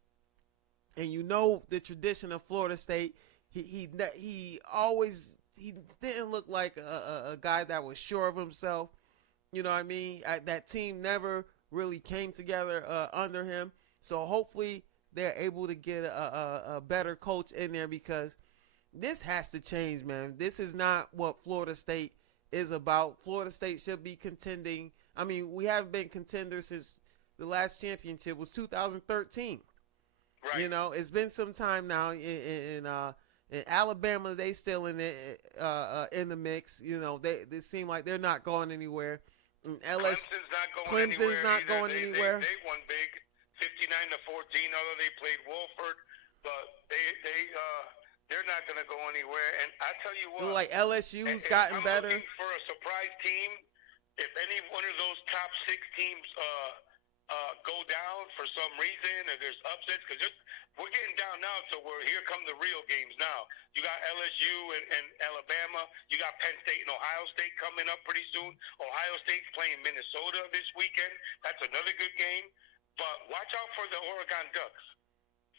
and you know the tradition of Florida State, he didn't look like a guy that was sure of himself. You know what I mean? That team never really came together under him. So hopefully they're able to get a better coach in there because this has to change, man. This is not what Florida State is about. Florida State should be contending. I mean, we haven't been contenders since the last championship was 2013. Right. You know, it's been some time now. In Alabama, they still in the mix. You know, they seem like they're not going anywhere. Clemson's not going anywhere. They won big, 59-14. Although they played Wolford, but they're not going to go anywhere. And I tell you what, like LSU's gotten better. I'm looking for a surprise team. If any one of those top 6 teams go down for some reason, or there's upsets, because we're getting down now to where here come the real games now. You got LSU and Alabama. You got Penn State and Ohio State coming up pretty soon. Ohio State's playing Minnesota this weekend. That's another good game. But watch out for the Oregon Ducks.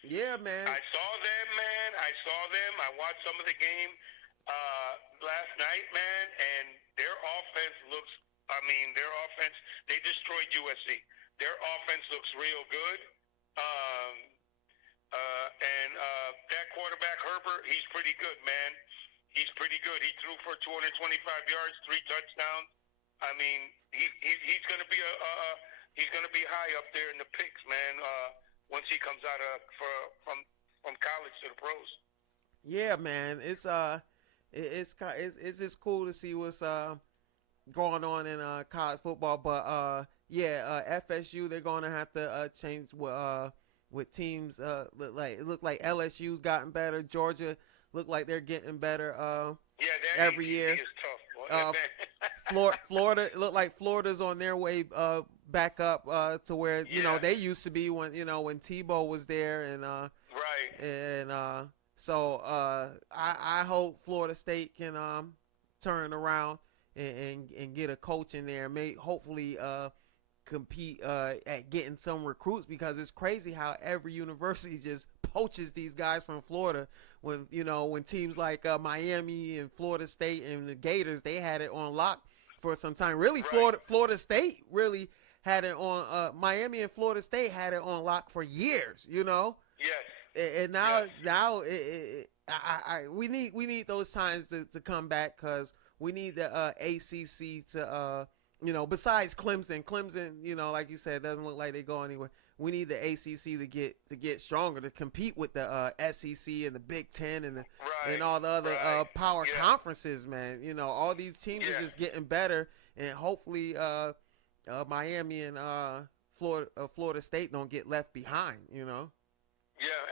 Yeah, man. I saw them, man. I watched some of the game last night, man, and their offense looks, they destroyed USC. Their offense looks real good. And that quarterback, Herbert, he's pretty good, man. he's pretty good. He threw for 225 yards, 3 touchdowns. I mean, he's going to be he's going to be high up there in the picks, man. Once he comes out from college to the pros. Yeah, man. It's just cool to see what's going on in college football, but FSU, they're gonna have to change with teams. It looked like LSU's gotten better. Georgia look like they're getting better every year. Is tough. Florida look like Florida's on their way back up to where they used to be when T.A.B was there, and right. And so I hope Florida State can turn around and get a coach in there, hopefully compete at getting some recruits, because it's crazy how every university just poaches these guys from Florida. When teams like Miami and Florida State and the Gators, they had it on lock for some time. Really, right. Florida State really had it on. Miami and Florida State had it on lock for years. Yes. And now we need those times to come back, because we need the ACC to besides Clemson, like you said, doesn't look like they go anywhere. We need the ACC to get stronger, to compete with the SEC and the Big Ten and all the other power conferences, man. All these teams are just getting better, and hopefully Miami and Florida State don't get left behind. Yeah,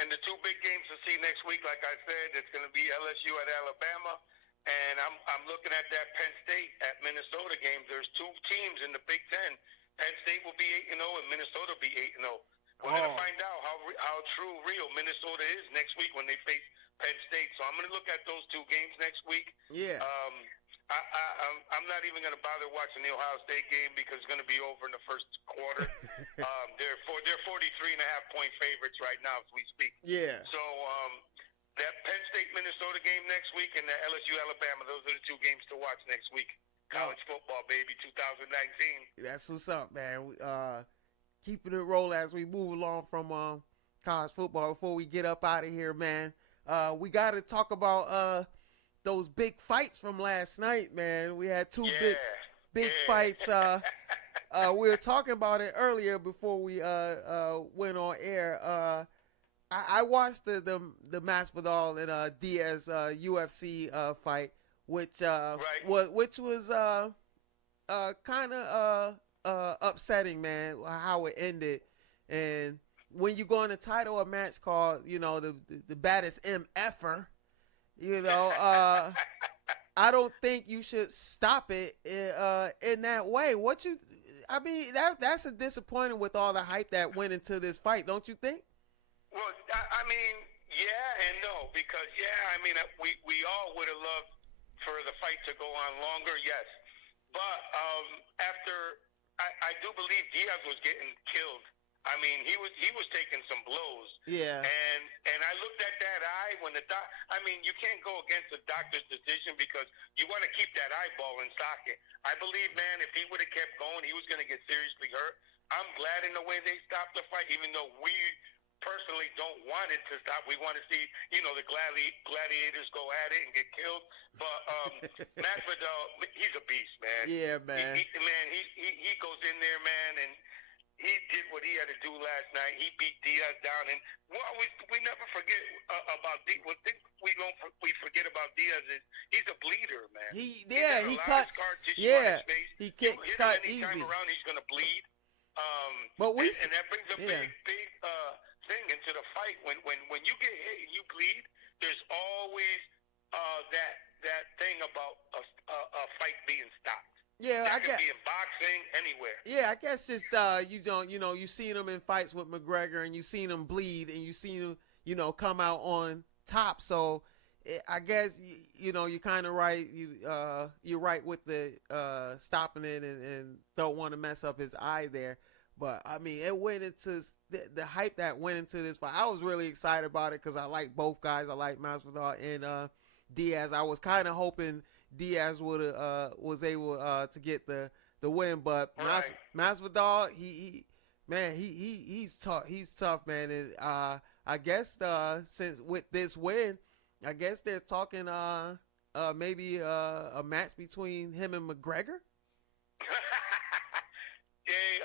and the 2 big games to see next week, like I said, it's going to be LSU at Alabama, and I'm looking at that Penn State at Minnesota game. There's 2 teams in the Big Ten. Penn State will be 8-0, and Minnesota will be 8-0. We're going to find out how real Minnesota is next week when they face Penn State. So I'm going to look at those 2 games next week. Yeah. I'm not even going to bother watching the Ohio State game, because it's going to be over in the first quarter. They're 43.5-point favorites right now as we speak. Yeah. So that Penn State Minnesota game next week and the LSU Alabama, those are the 2 games to watch next week. College football, baby, 2019. That's what's up, man. Keeping it rolling as we move along from college football. Before we get up out of here, man, we got to talk about those big fights from last night, man. We had 2 big fights. We were talking about it earlier before we went on air. I watched the Masvidal and Diaz UFC fight, which was kind of upsetting, man, how it ended. And when you go in a title a match called the baddest MFer, I don't think you should stop it in that way. That's a disappointing with all the hype that went into this fight, don't you think? Well, I mean, yeah and no, because we all would have loved for the fight to go on longer, yes. But after I do believe Diaz was getting killed. I mean, he was taking some blows. Yeah. And I looked at that eye when you can't go against the doctor's decision, because you want to keep that eyeball in socket. I believe, man, if he would have kept going, he was going to get seriously hurt. I'm glad in the way they stopped the fight, even though we personally don't want it to stop. We want to see, the gladiators go at it and get killed. But Masvidal, he's a beast, man. Yeah, man. He goes in there, man, and he did what he had to do last night. He beat Diaz down, and we never forget about Diaz. One thing we forget about Diaz is he's a bleeder, man. He cuts. Yeah, he kicks cut easy. Anytime around, he's gonna bleed. And that brings a big thing into the fight. When you get hit and you bleed, there's always that thing about a fight being stopped. Yeah, that could be in boxing, anywhere. Yeah, I guess it's you seen him in fights with McGregor, and you seen him bleed, and you seen him come out on top. So I guess you're kind of right. You're right with the stopping it and don't want to mess up his eye there. But I mean, it went into the hype that went into this fight. I was really excited about it because I like both guys. I like Masvidal and Diaz. I was kind of hoping Diaz was able to get the win, but Masvidal, he's tough. He's tough, man. And I guess since with this win, I guess they're talking maybe a match between him and McGregor? Hey,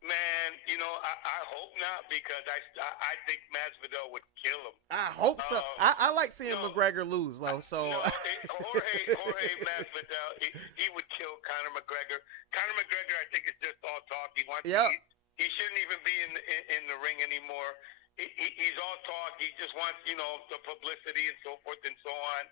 man, I hope not because I think Masvidal would kill him. I hope so. I like seeing McGregor lose, though. So Jorge Masvidal, he would kill Conor McGregor. Conor McGregor, I think, is just all talk. He wants. Yep. He shouldn't even be in the ring anymore. He's all talk. He just wants the publicity and so forth and so on.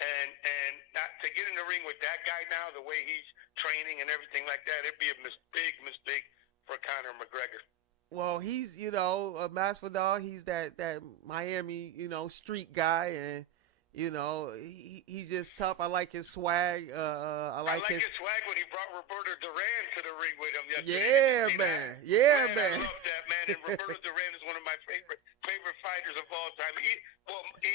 And not to get in the ring with that guy now, the way he's training and everything like that, it'd be a big mistake for Conor McGregor. Well, he's Masvidal. He's that Miami street guy, and he's just tough. I like his swag. I like his swag when he brought Roberto Duran to the ring with him yesterday. Yeah, man. Yeah, man. I love that, man. And Roberto Duran is one of my favorite fighters of all time. He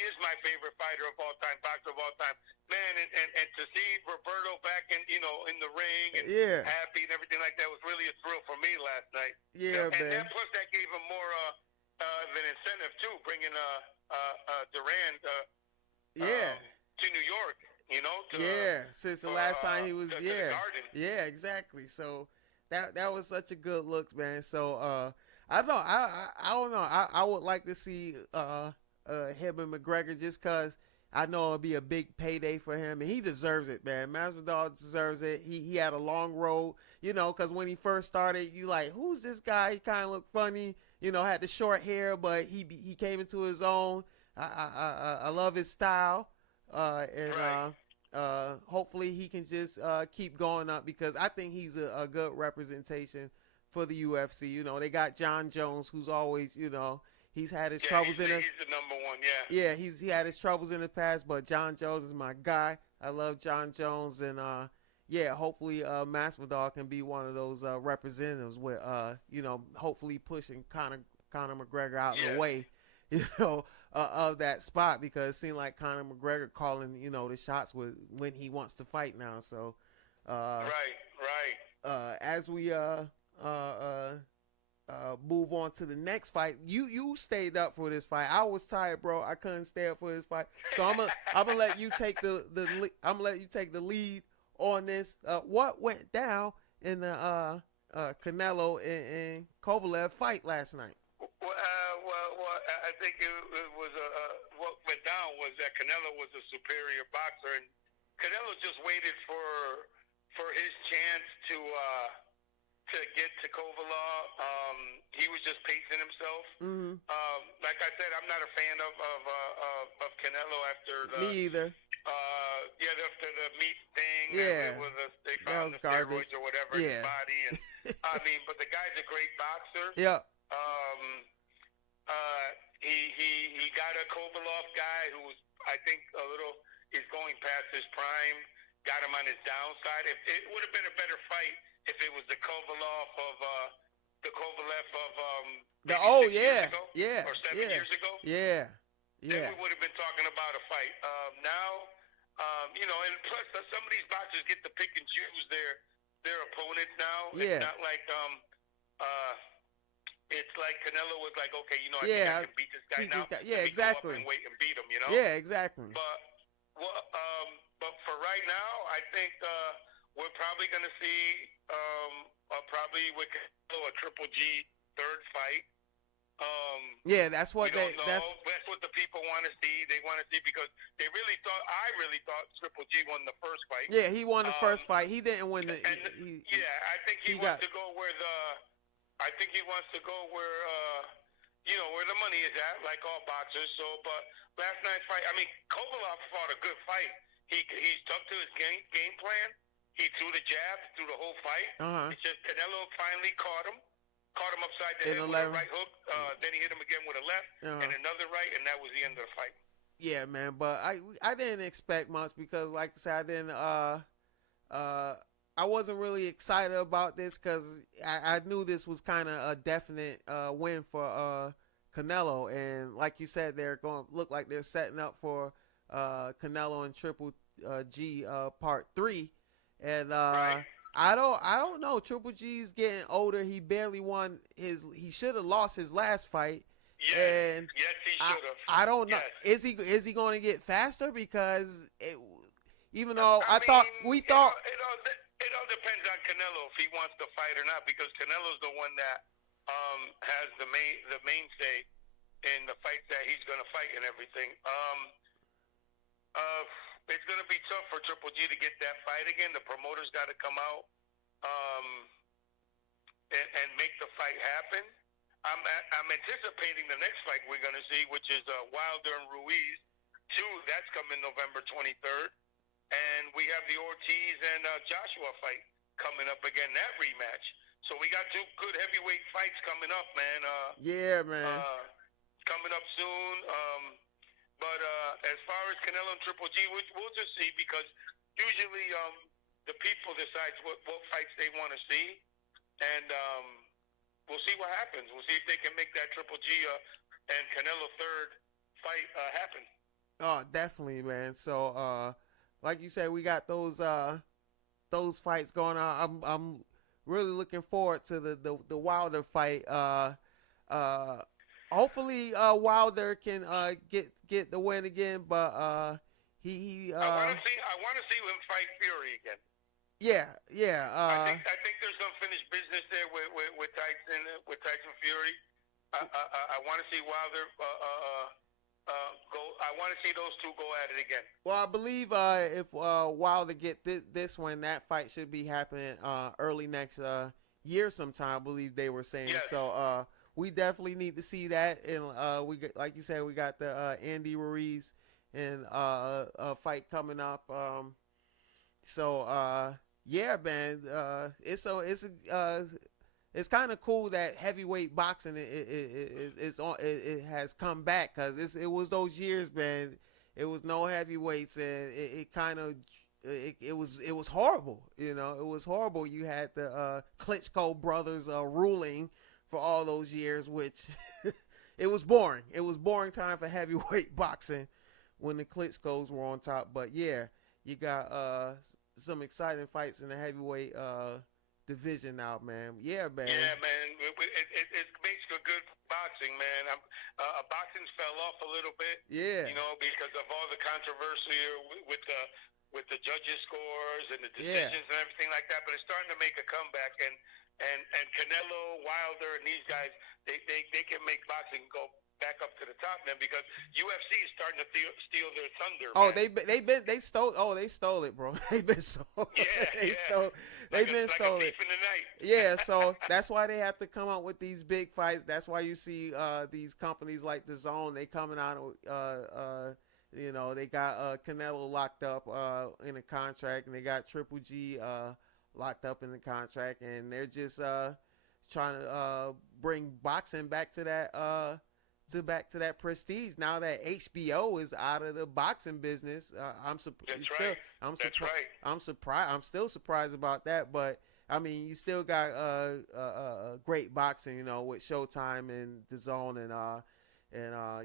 is my favorite fighter of all time, boxer of all time. Man, and to see Roberto back in the ring and happy and everything like that was really a thrill for me last night. Yeah, man. And plus that gave him more of an incentive too, bringing Duran to New York. Since the last time he was to the Garden. Yeah, exactly. So that was such a good look, man. So I don't know. I would like to see him and McGregor just because I know it'll be a big payday for him, and he deserves it, man. Masvidal deserves it. He had a long road, because when he first started, you like, who's this guy? He kind of looked funny, had the short hair, but he came into his own. I love his style, and hopefully he can just keep going up because I think he's a good representation for the UFC. They got John Jones, who's always, he's had his troubles in it. He's the number one, Yeah, he had his troubles in the past, but John Jones is my guy. I love John Jones, and hopefully Masvidal can be one of those representatives with hopefully pushing Conor McGregor out of the way, of that spot because it seemed like Conor McGregor calling the shots when he wants to fight now. So right. As we move on to the next fight. You stayed up for this fight. I was tired, bro. I couldn't stay up for this fight. So I'm gonna let you take the lead on this. What went down in the Canelo and Kovalev fight last night? Well, I think it was what went down was that Canelo was a superior boxer, and Canelo just waited for his chance to get to Kovalev. He was just pacing himself. Mm-hmm. Like I said, I'm not a fan of Canelo after the me either. After the meat thing. Yeah, they found the steroids or whatever in his body, and but the guy's a great boxer. Yeah. He got a Kovalev guy who was, I think, is going past his prime. Got him on his downside. It would have been a better fight if it was the Kovalev of 6 years ago, or 7 years ago. Yeah. Then we would have been talking about a fight. Now, and plus some of these boxers get to pick and choose their opponents now. Yeah. It's not like it's like Canelo was like, okay, I think I can beat this guy now. Yeah, exactly. Go up and wait and beat him, Yeah, exactly. But for right now, I think we're probably going to see probably with Canelo a Triple G third fight. That's what that's what the people want to see. They want to see because I really thought Triple G won the first fight. Yeah, he won the first fight. He didn't win the. I think he wants to go where where the money is at, like all boxers. So, but last night's fight, Kovalev fought a good fight. He stuck to his game plan. He threw the jab through the whole fight. It's just Canelo finally caught him upside the head with a right hook. Then he hit him again with a left and another right, and that was the end of the fight. Yeah, man, but I didn't expect much because, like I said, I wasn't really excited about this because I knew this was kind of a definite win for Canelo, and like you said, they're going to look like they're setting up for Canelo and Triple G Part 3, and I don't know. Triple G's getting older. He barely won he should have lost his last fight. Yes, and yes, he should have. I don't know. Yes. Is he going to get faster because Even though I mean, we thought. It all depends on Canelo if he wants to fight or not, because Canelo's the one that has the mainstay in the fights that he's going to fight and everything. It's going to be tough for Triple G to get that fight again. The promoter's got to come out and make the fight happen. I'm anticipating the next fight we're going to see, which is Wilder and Ruiz. That's coming November 23rd. And we have the Ortiz and Joshua fight coming up again, that rematch. So we got two good heavyweight fights coming up, man. Yeah, man. Coming up soon. But as far as Canelo and Triple G, we'll just see, because usually the people decide what fights they want to see. And we'll see what happens. We'll see if they can make that Triple G and Canelo third fight happen. Oh, definitely, man. So, like you said, we got those fights going on. I'm really looking forward to the Wilder fight. Hopefully, Wilder can get the win again. But he I want to see him fight Fury again. Yeah. I think there's some finished business there with Tyson Fury. I want to see Wilder go. I want to see those two go at it again. Well, I believe if Wilder get this one, that fight should be happening early next year sometime. I believe they were saying. Yes. So we definitely need to see that. And we got, like you said, we got the Andy Ruiz and a fight coming up. Yeah, man. It's kind of cool that heavyweight boxing it has come back, because it was those years, man. It was no heavyweights, and it was horrible. You know, it was horrible. You had the Klitschko brothers ruling for all those years, which it was boring. It was boring time for heavyweight boxing when the Klitschkos were on top. But yeah, you got some exciting fights in the heavyweight division now, man. Yeah, man. Yeah, man. It makes for good boxing, man. Boxing fell off a little bit. Yeah. You know, because of all the controversy with the judges' scores and the decisions and everything like that. But it's starting to make a comeback, and Canelo, Wilder, and these guys, they can make boxing go back up to the top, man, because UFC is starting to steal their thunder. Oh, man. they stole it, bro. They've been stole. Yeah, They've been stole it. In the night. Yeah, so that's why they have to come out with these big fights. That's why you see these companies like the Zone, they coming out. You know, they got Canelo locked up in a contract, and they got Triple G locked up in the contract, and they're just trying to bring boxing back to that prestige. Now that HBO is out of the boxing business, I'm surprised. I'm still surprised about that. But I mean, you still got great boxing, you know, with Showtime and the Zone, and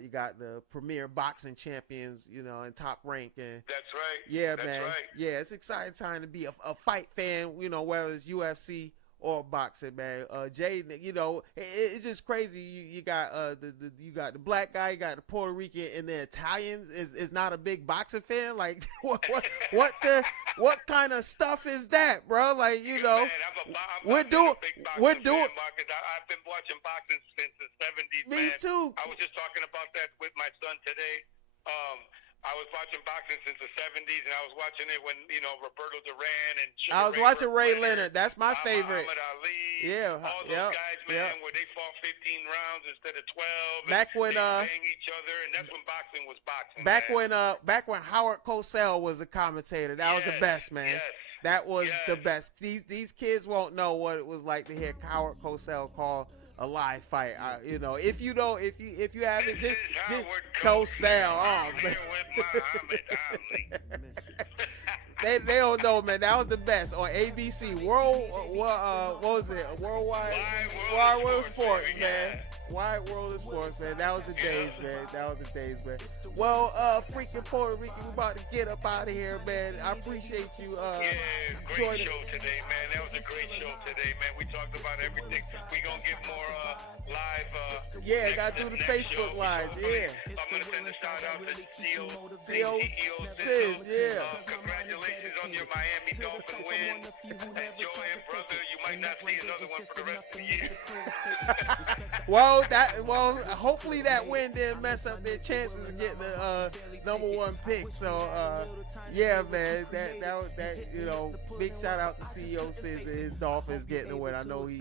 you got the premier boxing champions, you know, and Top Rank. And that's right. Yeah, that's man. Right. Yeah, it's exciting time to be a fight fan, you know, whether it's UFC or boxing, man. Jay, you know, it's just crazy. You got you got the black guy, you got the Puerto Rican, and the Italian is not a big boxing fan. Like, what kind of stuff is that, bro? Like, you know, we're doing. I've been watching boxing since the 70s. Me man. too. I was just talking about that with my son today. I was watching boxing since the 70s, and I was watching it when, you know, Roberto Duran and I was watching Ray Leonard. That's my favorite. Muhammad Ali. Yeah. All those guys, man, where they fought 15 rounds instead of 12. Back when they bang each other, and that's when boxing was boxing. Back when Howard Cosell was the commentator. That was the best, man. Yes. That was the best. These kids won't know what it was like to hear Howard Cosell call a live fight. You know, if you haven't just Cosell. Oh, man. They don't know, man. That was the best on ABC. What was it? Wide World of Sports, man. Wide World of Sports, man. That was the days, man. Well, freaking Puerto Rican, we about to get up out of here, man. I appreciate you. Great show today, man. That was a great show today, man. We talked about everything. We gonna get more live. Gotta do the Facebook Live. Yeah. I'm gonna send a shout out to CEO Sis. Yeah. Congratulations on your Miami Dolphin win. Enjoy it, brother. You might not see another one for the rest of the year. Well, hopefully that win didn't mess up their chances of getting the number one pick. So, yeah, man, that big shout out to CEO Sis and his Dolphins getting the win. I know he's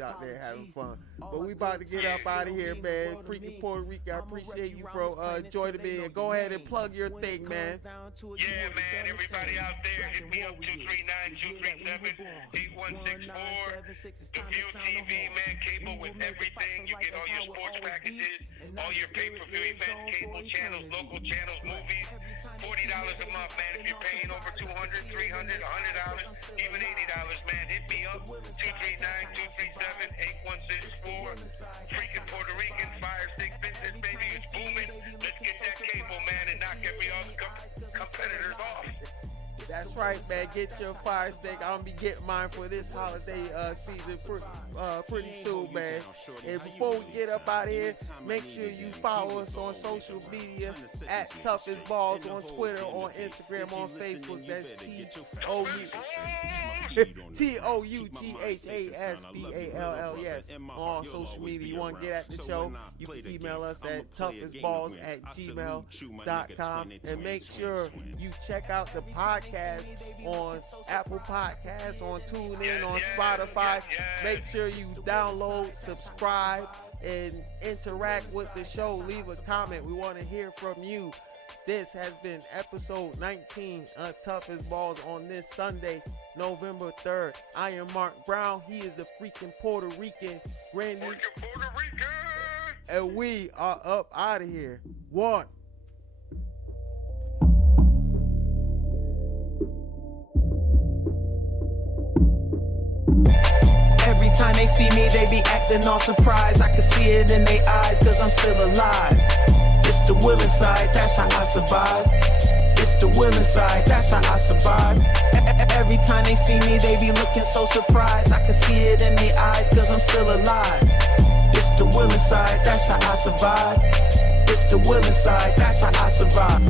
out there having fun. But we about to get up out of here, man. Freaking Puerto Rican, I appreciate you, bro. Enjoy the video. Go ahead and plug your thing, man. Yeah, man. Everybody out there, hit me up 239-237-8164. The View TV, man. Cable with everything. You get all your sports packages, all your pay-per-view events, cable channels, local channels, movies. $40 a month, man. If you're paying over $200, $300, $100, even $80, man, hit me up. 239-237-8164. Freakin Puerto Rican, Fire Stick Business, baby. It's booming. Let's get that cable, man, and knock every other competitors off. That's right, man. Get your Fire Stick. I'm gonna be getting mine for this holiday season pretty soon, man. And before we get up out of here, make sure you follow us on social media at Toughest Balls on Twitter, on Instagram, on Facebook. That's TOUGHASBALL. Yes, on social media. You want to get at the show? You can email us at toughestballs@gmail.com, and make sure you check out the podcast on Apple Podcasts, on TuneIn, on Spotify. Make sure you download, subscribe, and interact with the show. Leave a comment. We want to hear from you. This has been episode 19 of Toughest Balls on this Sunday, November 3rd. I am Mark Brown. He is the freaking Puerto Rican, Randy. Freakin Puerto Rican! And we are up out of here. One. Every time they see me, they be acting all surprised. I can see it in their eyes, cause I'm still alive. It's the will inside, that's how I survive. It's the will inside, that's how I survive. Every time they see me, they be looking so surprised. I can see it in their eyes, cause I'm still alive. It's the will inside, that's how I survive. It's the will inside, that's how I survive.